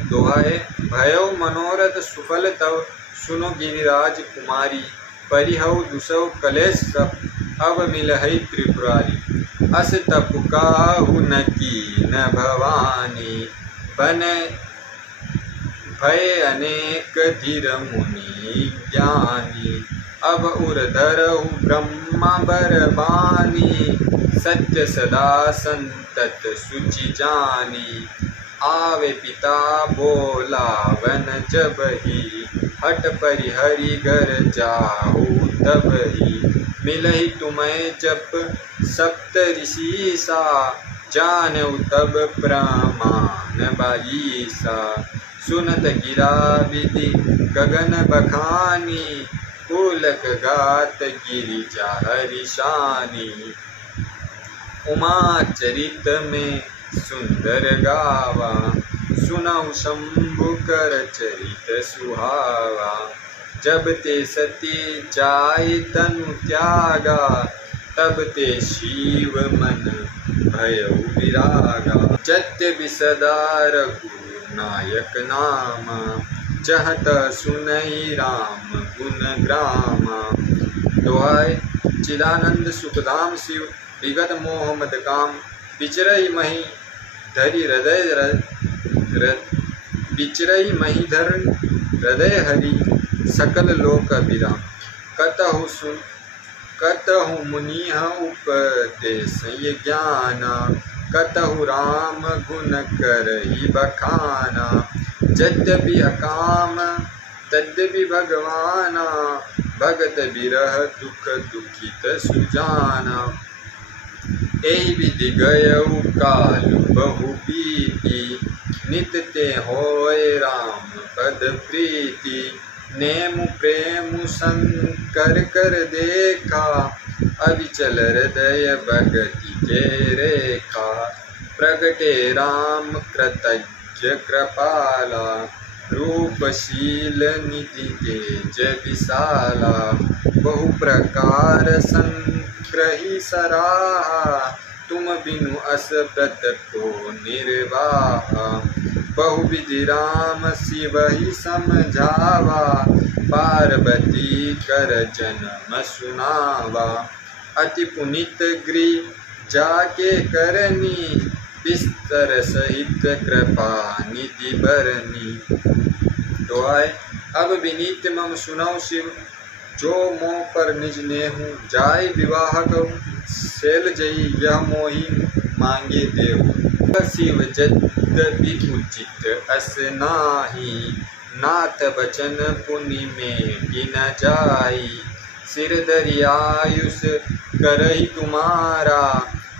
दोहाए भयो मनोरथ सुफल तव, सुनो गिरिराज कुमारी। परिहौ दुसौ कलेश सब, अब मिलहि त्रिपुरारी। अस तप काहु न कीन भवानी, बने भय अनेक धीर मुनि ज्ञानी। अब उर धरहु ब्रह्मा बरबानी, सत्य सदा संतत सुचि जानी। आवे पिता बोला वन जबहि, हट परिहरि घर जाहु तबहि। मिलहि तुम्हें जप सप्त ऋषि सा, जानऊ तब प्रमाण बाईसा। सुनत गिरा विधि गगन बखानी, पुलक गात गिरिजा हरिशानी। उमा चरित में सुंदर गावा, सुनऊ शंभु कर चरित सुहावा। जब ते सती जाय तनु त्यागा, तब ते शिव मन भयउ विरागा। जत्य विसदा रघुनायक नामा, जहत सुनई राम गुण ग्रामा। दोहाय चिदानंद सुखधाम शिव, विगत मोह मद काम। विचरई मही धरि विचरई मही धर हृदय हरि, सकल लोक अभिराम। कतहु मुनि उपदेश ज्ञाना, कतहु राम गुण करहि बखाना। यद्यपि अकाम तद्यपि भगवाना, भगत बिरह दुख दुखित सुजाना। एहि विधि गयउ काल बहु बीती, नित ते होय राम पद प्रीति। नेमु प्रेमु शंकर कर देखा, अविचल हृदय भगति के रेखा। प्रगटे राम कृतज्ञ कृपाला, रूपशील निधि तेज विशाला। बहु प्रकार संग्रही सराहा, तुम बिनु अस व्रत को निर्वाहा। बहुविधि राम शिव ही समझावा, पार्वती कर जन्म सुनावा। अति पुनित गृह जाके करनी, बिस्तर सहित कृपा निधि बरनी। दोहाय अब विनीत मम सुनौ शिव, जो मोह पर निज नेहु। जाय विवाह कहूँ शैल जई, यह मोहि मांगे देहु। शिव यद्यपि उचित अस नाही, नाथ बचन पुनि में न जाई। सिर धरि आयुष करहि तुम्हारा,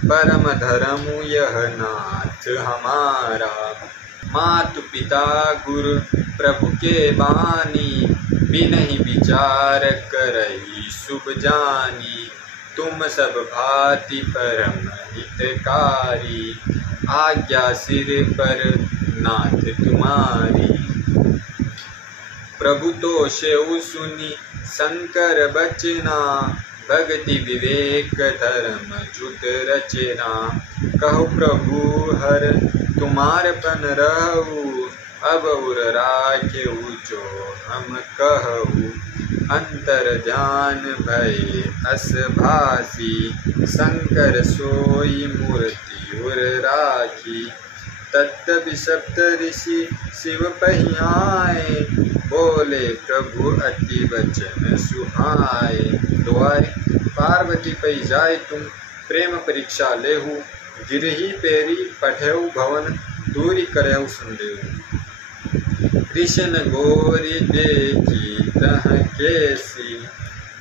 परम धर्म यह नाथ हमारा। मातु पिता गुरु प्रभु के बानी, बिनहि विचार करहि शुभ जानी। तुम सब भांति परम हितकारी, आज्ञा सिर पर नाथ तुम्हारी। प्रभु तो सेउ सुनी शंकर बचना, भक्ति विवेक धर्म जुत रचना। कहो प्रभु हर तुम्हार पन रहु, अब उर राखेऊ जो हम कहू, अंतर ध्यान भय अस भासी, शंकर सोई मूर्ति उर राखी। तत्व सप्त ऋषि शिव पहियाए, बोले प्रभु अति वचन सुहाए। दुआए पार्वती पै जाय तुम प्रेम परीक्षा लेहु, गिरही पेरी पठेऊ भवन दूरी करेऊ संदेहु। कृष्ण गोरी देखी तह केसी,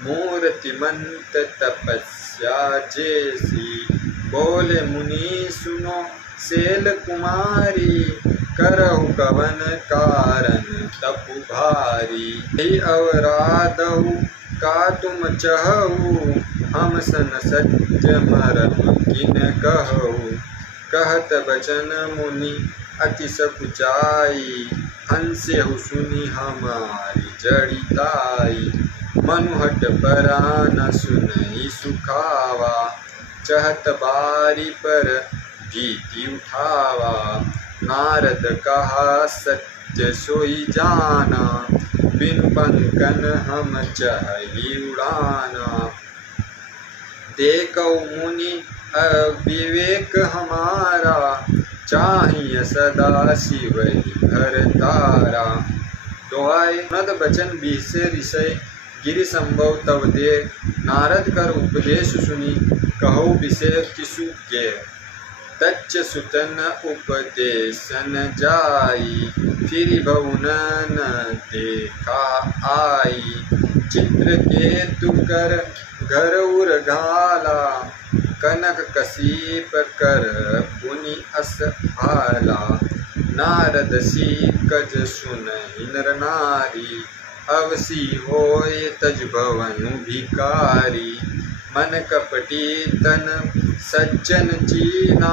मूर्तिमंत तपस्या जैसी। बोले मुनि सुनो सेल कुमारी, करहु कवन कारण तपु भारी। ही अवराधहु का तुम चहु, हम सन सत्य मरम किन कहु। कहत बचन मुनि अति सकुचाई, हंसेहु सुनी हमारी जड़िताई। मनुहट परान सुनई सुखावा, चहत बारी पर भीति उठावा। नारद कहा सत्य सोई जाना, बिनु पंकन हम चहई उड़ाना। देखौ मुनि अविवेक हमारा, चाहिए सदा शिव ही घर तारा। दोहाय नद बचन बीसे ऋषय, गिरि संभव तव दे। नारद कर उपदेश सुनी, कहु विषय किसु के। तच्च सुतन उपदेशन जाई, फिर भुवन देखा आई। चित्र केतु कर घर उर घाला, कनक कसीप कर पुनि अस भाला। नारद सीकज सुनहि नर नारी, अवसी होय तज भवन भिकारी। मन कपटी तन सज्जन चीना,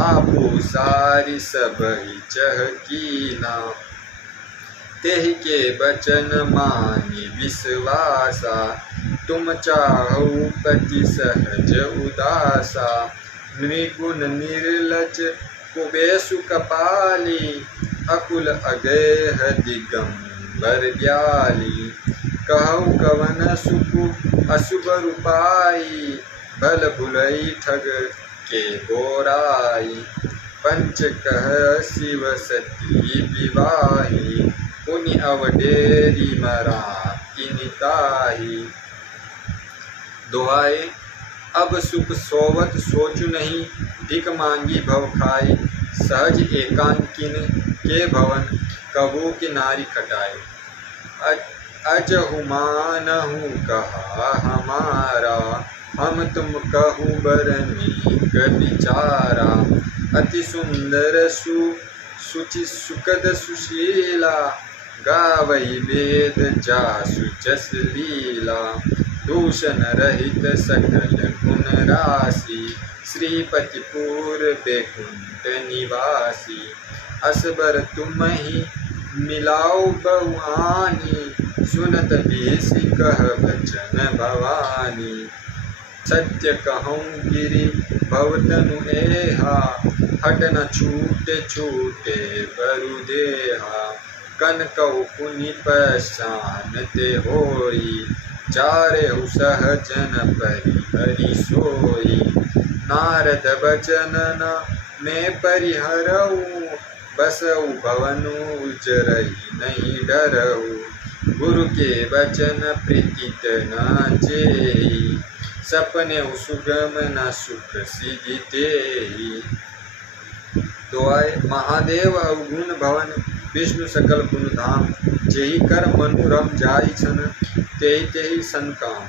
आपु सारी सबहि चहकीना। तेहि के बचन मानि विश्वासा, तुम चाहु पति सहज उदासा। निर्गुण निर्लज कुबेसु कपाली, अकुल अगेह दिगंबर ब्याली। कहु कवन सुख अशुभ रूपाई, भल भुलई ठग के बोराई। पंच कह शिव सती विवाही, पुनि अवडेरी मरा इनिताही। दोहाए अब सुख सोवत सोचु नहीं, भिक मांगी भव खाई। सहज एकांकिन के भवन, कबू की नारी खटाए। अजहु मानहु कहा हमारा, हम तुम कहू बरनीक विचारा। अति सुंदर सुचि सुकद सुशीला, गावई वेद जासु जस लीला। दूषण रहित सकल गुण राशि, श्रीपति पूर्व कुंठ निवासी। असबर तुम ही मिलाओ बहुआनी, सुनत बीसी कह बचन भवानी। सत्य कहूँ गिरि भवतनु एहा, हट न छूटे छूटे बरु देहा। कनकौ पुनि पहचानते होई, चारेहु सहजन परिहरि सोई। नारद बचन न मैं परिहरऊ, बसऊ भवनु उजरई नहीं डरऊ। गुरु के वचन प्रीतित न जेहि, सपने सुगम न सुख सिधितेहि। दोहाय महादेव अवगुण भवन, विष्णु सकल गुण धाम। जेहि कर मनु रम जाई छन, तेहि तेहि सन काम।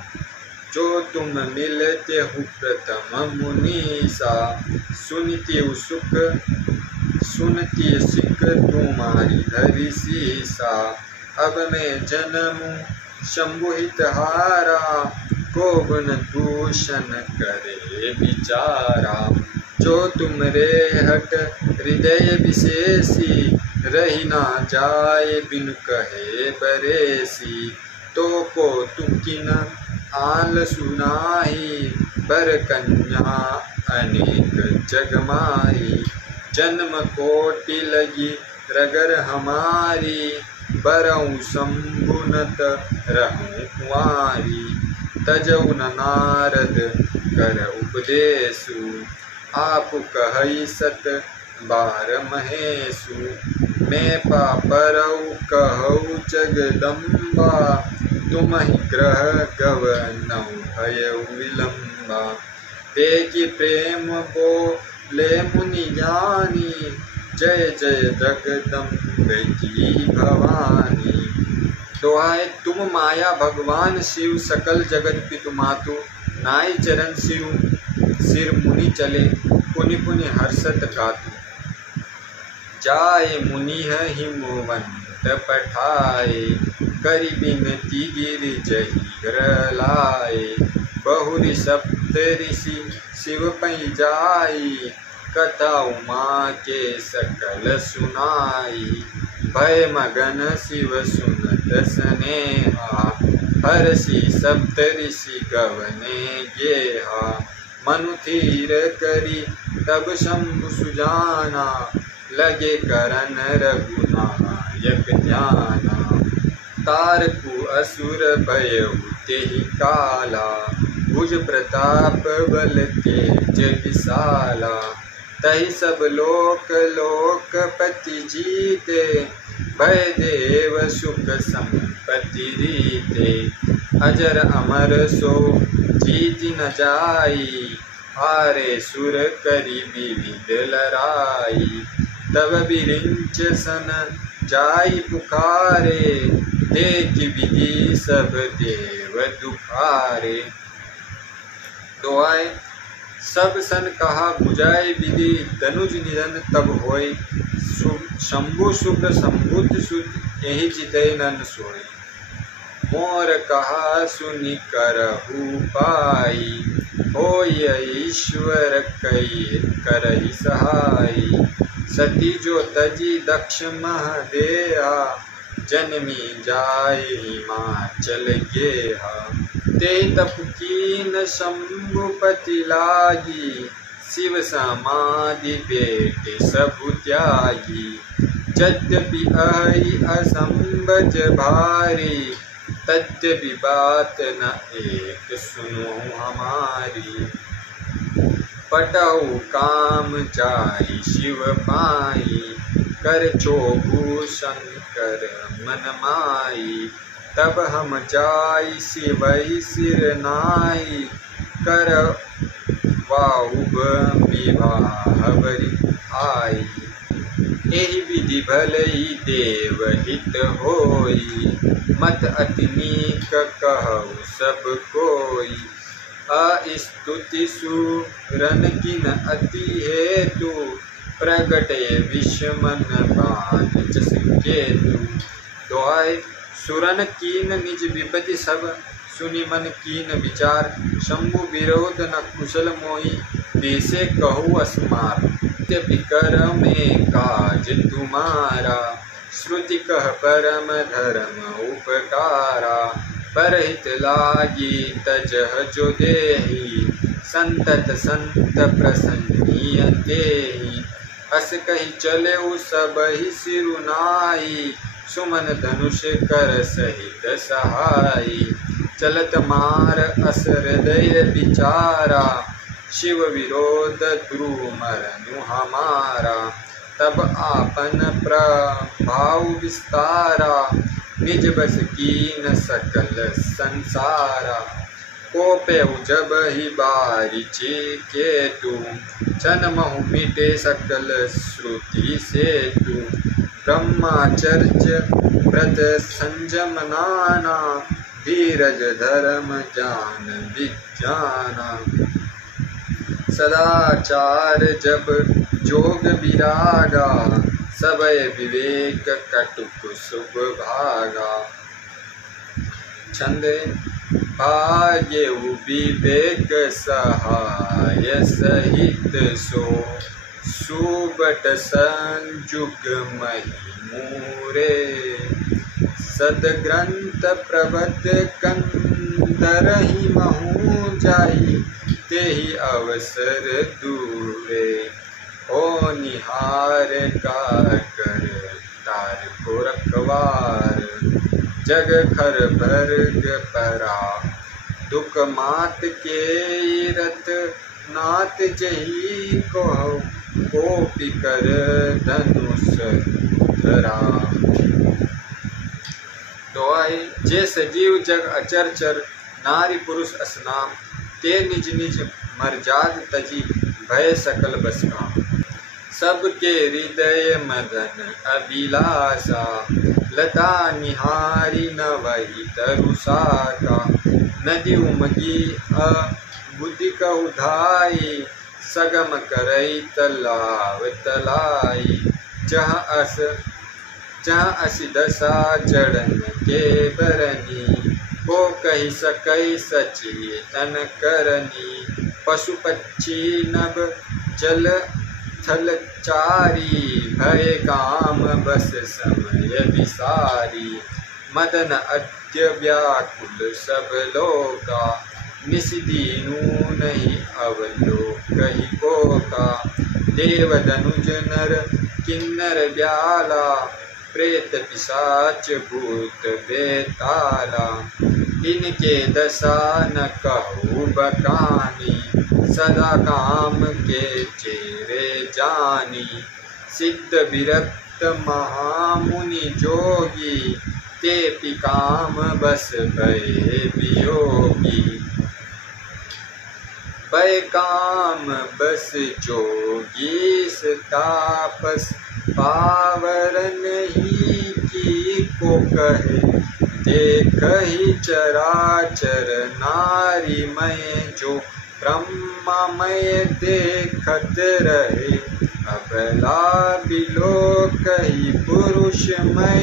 जो तुम मिलते हु प्रथम मुनीसा, सुनती सुख सुनती सिख तुम्हारी धरि सीसा। अब मैं जन्मू शंभुहित हारा, को गुण दूषण करे विचारा। जो तुम रे हट हृदय विशेषी, रही ना जाए बिनु कहे बरेसी। तो को तुम किन आल सुनाही, बर कन्या अनेक जगमाही। जन्म कोटि लगी रगर हमारी, बरऊ शंभुनत रहूं कुंवारी। तजऊ न नारद कर उपदेशु, आप कहई सत बार महेशु। मैं पापरऊ कहऊ जगदम्बा, तुम ही ग्रह गवनऊ भयऊ विलंबा। देखि प्रेम बोले मुनि ज्ञानी, जय जय जगदम्बे की भवानी। दोहाय तुम माया भगवान शिव, सकल जगत पितु मातु। नाई चरण शिव सिर मुनि चले, पुनि पुनि हर्षत गातु। जाय मुनि हिमवंत पठाए, करि बिनती गिरिजहि घर लाए। बहुरि सप्त ऋषि शिव पै जाई, कथा उमा के सकल सुनाई। भय मगन शिव सुनत स्नेहा, हर्षि सप्त ऋषि गवने गेहा। मनु धीर करी तब शंभु सुजाना, लगे करन रघुनायक ध्याना। तारकु असुर भयउ तेहि काला, भुज प्रताप बल तेज विशाला। तहि सब लोक लोकपति जीते, भय देव सुख संपत्ति रीते। अजर अमर सो जीति न जाई, हारे सुर करि विविध लड़ाई। तब बिरिंच सन जाई पुकारे, देखि विधि सब देव दुखारे। दोहाय सब सन कहा बुझाए विधि, धनुज निधन तब होय। शंभु शुक्र संभुत सुत, यही चितै नन सोई। मोर कहा सुनि करहु पाई, होय ईश्वर कई करहि सहाई। सती जो तजी दक्ष मह देहा, जन्मी जाय हिमाचल गेहा। ते तप कीन शंभुपति लागी, शिव समाधि बेटे सबु त्यागी। यद्यपि अहि असंबज भारी, तद्यपि बात न एक सुनो हमारी। पटहु काम जाई शिव पाई, कर चोभु शंकर मन माई। तब हम जाई शिवई सिर नाई, कर वाउब विवाह बरि आई। एहि विधि भलई देव हित होई, मत अति नीक कहु सब कोई। अस्तुति सुरन किन अति हेतु, प्रगटे विषमन बान जस केतु। दोहाय सुरन कीन निज विपति सब, सुनि मन कीन विचार। शंभु विरोध न कुशल मोहि, देसे कहु अस्मार। यद्यपि कर में काज तुम्हारा, श्रुति कह परम धर्म उपकारा। परहित लागी तजह जो देहि, संतत संत प्रसन्नीय तेहि। अस कहि चलेउ सबहि सिरुनाई, सुमन धनुष कर सहित सहाई। चलत मार अस हृदय विचारा, शिव विरोध ध्रुव मरनु हमारा। तब आपन प्रभाव विस्तारा, निज बस कीन सकल संसारा। कोपेउ जब ही बारी केतु, छन महु मिटे सकल श्रुति सेतु। ब्रह्मचर्य व्रत संयम नाना, धीरज धर्म जान विज्ञाना। सदाचार जब जोग विरागा, सबय विवेक कटुक शुभ भागा। छंद भाग्यउ विवेक सहाय सहित सो, सुबट संजुग मही मूरे। सदग्रंथ प्रबत कंदरहि महु जाई, तेहि अवसर दूरे। हो निहार का कर राखो रखवार, जग खर भर्ग परा, दुख मात के रथ नाथ जही को, कोपी कर धनुष धरा। दोहाई, जे सजीव जग अचर चर, नारी पुरुष असनाम, ते निज निज मर्जाद तजी, भय सकल बस काम। सबके हृदय मदन अभिलाषा, लता निहारी न वही तरुषा का। नदी उमगी बुद्धि कहु धाई, सगम करई तलाव तलाई। जहाँ अस दशा जड़न के बरनी, को कही सकई सचेतन करनी। पशु पक्षी नभ जल थल चारी, भय काम बस समय विसारी। मदन अद्य व्याकुल सब लोका, निस दीनु नहीं अवलोकहि को का। देव धनुज नर किन्नर ब्याला, प्रेत पिशाच भूत बेताला। इनके दशा न कहु बकानी, सदा काम के चेरे जानी। सिद्ध विरक्त महामुनि जोगी, ते पिकाम बस भय वियोगी। भय काम बस जोगी तापस, पावरन ही की को कहे। देखहि चराचर नारी मय, जो ब्रह्ममय देखत रहे। अबला बिलोकहि पुरुषमय,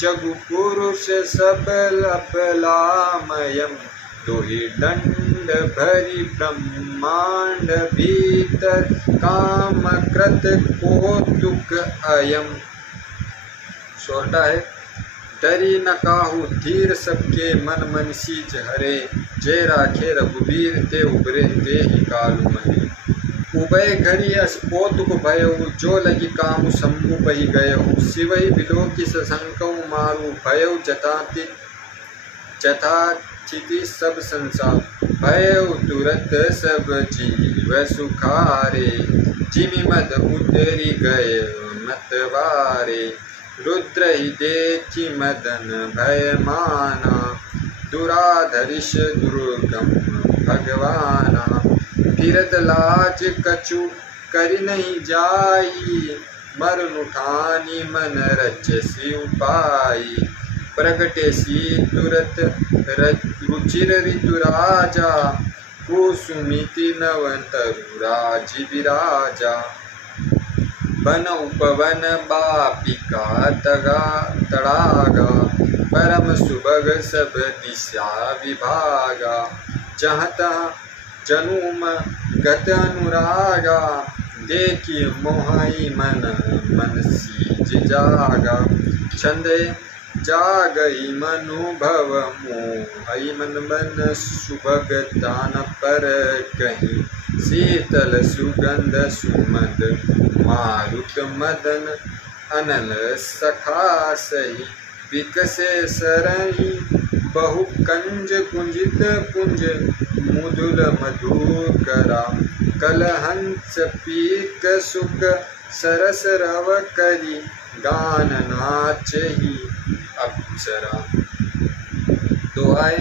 जगु पुरुष सबल अबलामयम्। दुहि दंड भरी ब्रह्मांड भीतर, काम कृत कौतुक अयम। छोटा है, डरी न काहू धीर, सबके मन मन सीच हरे। जय राखे रघुबीर, ते उबरे ते ही कालु महे। उभय घड़ी अस कौतुक भयउ, जो लगी कामु शंभु पही गयउ। शिवहि बिलोकि सशंकउ मारु, भयउ जथाथिति सब संसार। भयउ तुरत सब जीव सुखारे, जिमि मद उतरी गए मतवारे। रुद्र ही देखी मदन भय माना, दुराधरिष दुर्गम भगवाना। फिरत लाज कछु करि नहीं जाई, मरन उठानी मन रचसि उपाई। प्रगटे सी तुरत रुचिर ऋतु राजा, कुसुमिति नवन तरु राजि विराजा। बन उपवन बापिका तड़ागा, परम सुभग सब दिशा विभागा। जहाँ तहाँ जनुम गत अनुरागा, देखी मोहाई मन सीज जागा। छंदे जागई मनुभव मोहई मन, सुभग दान पर कहीं। शीतल सुगंध सुमद मारुत मदन, अनल सखा सही। विकसे सरही बहु कंज कुंजित पुंज, मुदुल मधुकरा। कलहंस पीक सुख सरस रव करी, गान नाचही अप्सरा। दोहाई,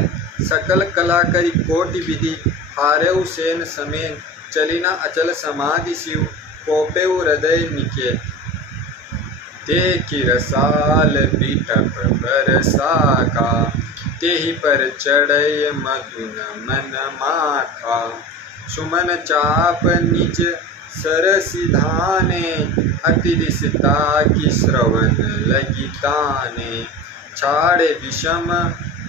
सकल कला करी कोटि विधि, हारेउ सेन समेन। चलिना अचल समाधि शिव, कोपेउ हृदय निकेत। देखि रसाल बिटप बरसाका, तेहि पर चढ़य मधुन मन माथा। सुमन चाप निज सरसि धाने, अति दिसता की श्रवण लगी ताने। छाड़े विषम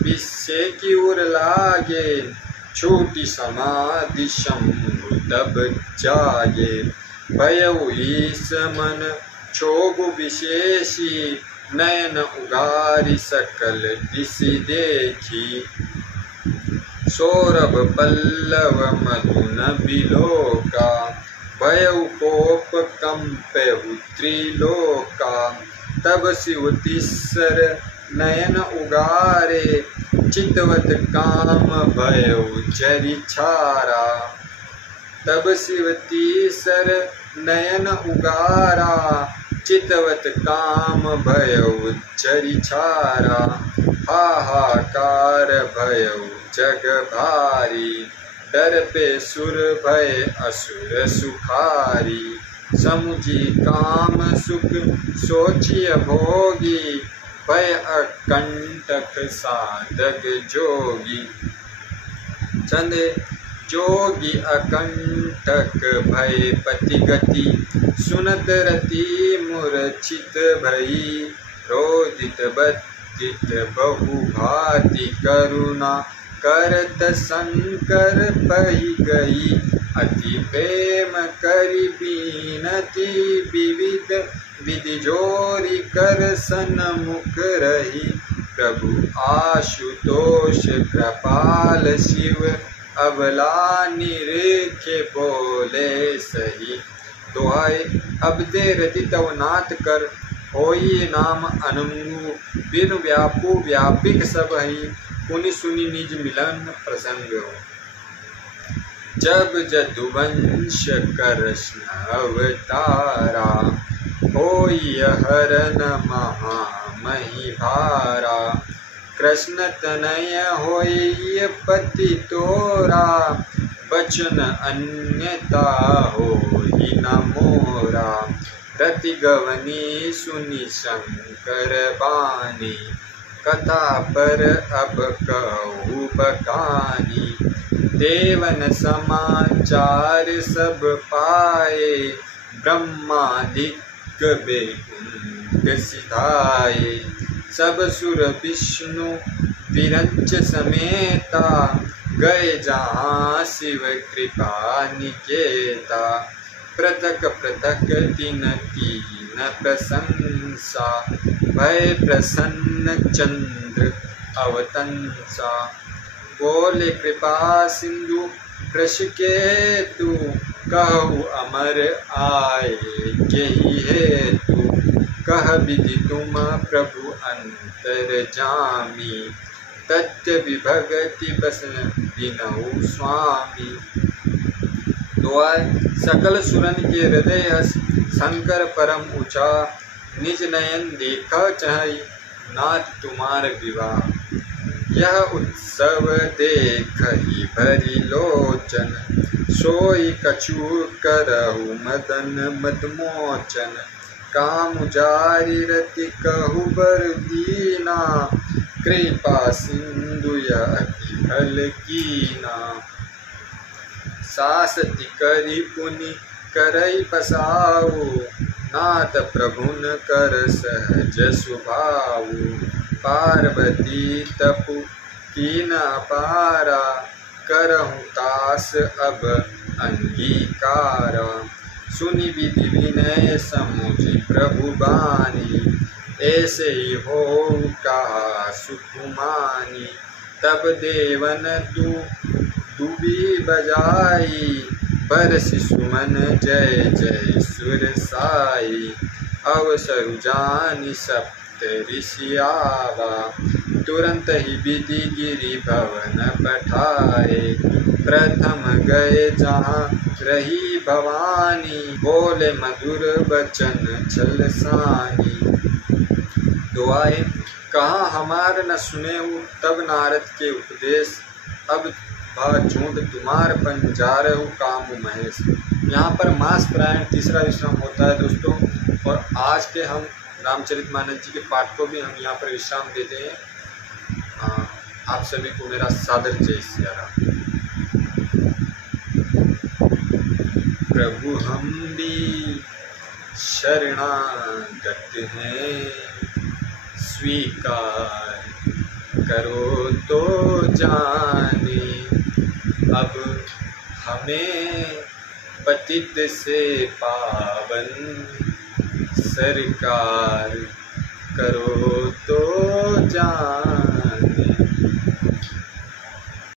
विषे की उर लागे, छूटी समाधि शंभु तब जागे। भयउ ईश मन क्षोभ विशेषी, नयन उगारी सकल दिशि देखी। सौरभ पल्लव मधुन बिलोका, भयउ कोप कंपेहु त्रिलोका। तब शिव तीसर नयन उगारे, चितवत काम भयो चरी छारा। तब शिव तीसर नयन उगारा, चितवत काम भयो चरी छारा। हाहाकार भयो जग भारी, डर पे सुर भय असुर सुखारी। समुझी काम सुख सोचिय भोगी, भय अकंटक साधक जोगी। चंद जोगी अकंटक भय पति गति, सुनत रति मूर्छित भई। रोदित बद्धित बहु भांति करुणा, करत शंकर पही गई। अति प्रेम करि बीनती, विविध विधि जोरी कर सन्मुख रही। प्रभु आशुतोष कृपाल शिव, अबला निरेखे बोले सही। दोहाई अब दे रति तव नाथ कर, होई नाम अनंगु। बिनु व्यापु व्यापिक सब ही, पुनि सुनि निज मिलन प्रसंग हो। जब जदुवंश कृष्ण अवतारा, होई हरन महामहि भारा। कृष्ण तनय होई पति तोरा, बचन अन्यता होई न मोरा। रति गवनी सुनि शंकर बानी, कथा पर अब कहूँ बखानी। देवन समाचार सब पाए, ब्रह्मादिक बेकुंठ सिधाए। सब सुर विष्णु विरंच समेता, गए जहाँ शिव कृपा निकेता। पृथक पृथक तीन तीन प्रशंसा, भय प्रसन्न चंद्र अवतंसा। बोले कृपा सिंधु कृष केतु, कहु अमर आए केहि हेतु। कह विधि तुम प्रभु अंतर जामी, तथ्य विभगति बस बिनहु स्वामी। दुआए सकल सुरन के हृदय हस, शंकर परम ऊंचा। निज नयन देखा चाहि, नाथ तुम्हार विवाह। यह उत्सव देखहि भरी लोचन, सोई कछु करहु मदन मदमोचन। काम जारी रति कहु बर दीना, कृपा सिंधु अति भल कीना। सासति करि पुनि करई पसाऊ, नाथ प्रभुन कर सहज सुभाऊ। पार्वती तपु कीन अपारा, करहु तास अब अंगीकारा। सुनि विधि विनय समुझि प्रभु बानी, ऐसे ही हो कहा सुकुमानी। तब देवन दुबी बजाई, बरसि सुमन जय जय सुर साई। अवसरु जानि सप्त ऋषि आवा, तुरंत ही विधि गिरि भवन पठाए। प्रथम गए जहाँ रही भवानी, बोले मधुर बचन छल सानी। दुआए कहा हमार न सुने तब नारद के उपदेश, अब झूठ तुम्हार पंजारहु काम महेश। यहाँ पर मास प्रायण तीसरा विश्राम होता है दोस्तों, और आज के हम रामचरितमानस जी के पाठ को भी हम यहाँ पर विश्राम देते हैं। आप सभी को मेरा सादर जय सिया राम। प्रभु हम भी शरणागत हैं, स्वीकार करो तो जाने। अब हमें पतित से पावन, सरकार करो तो जाने।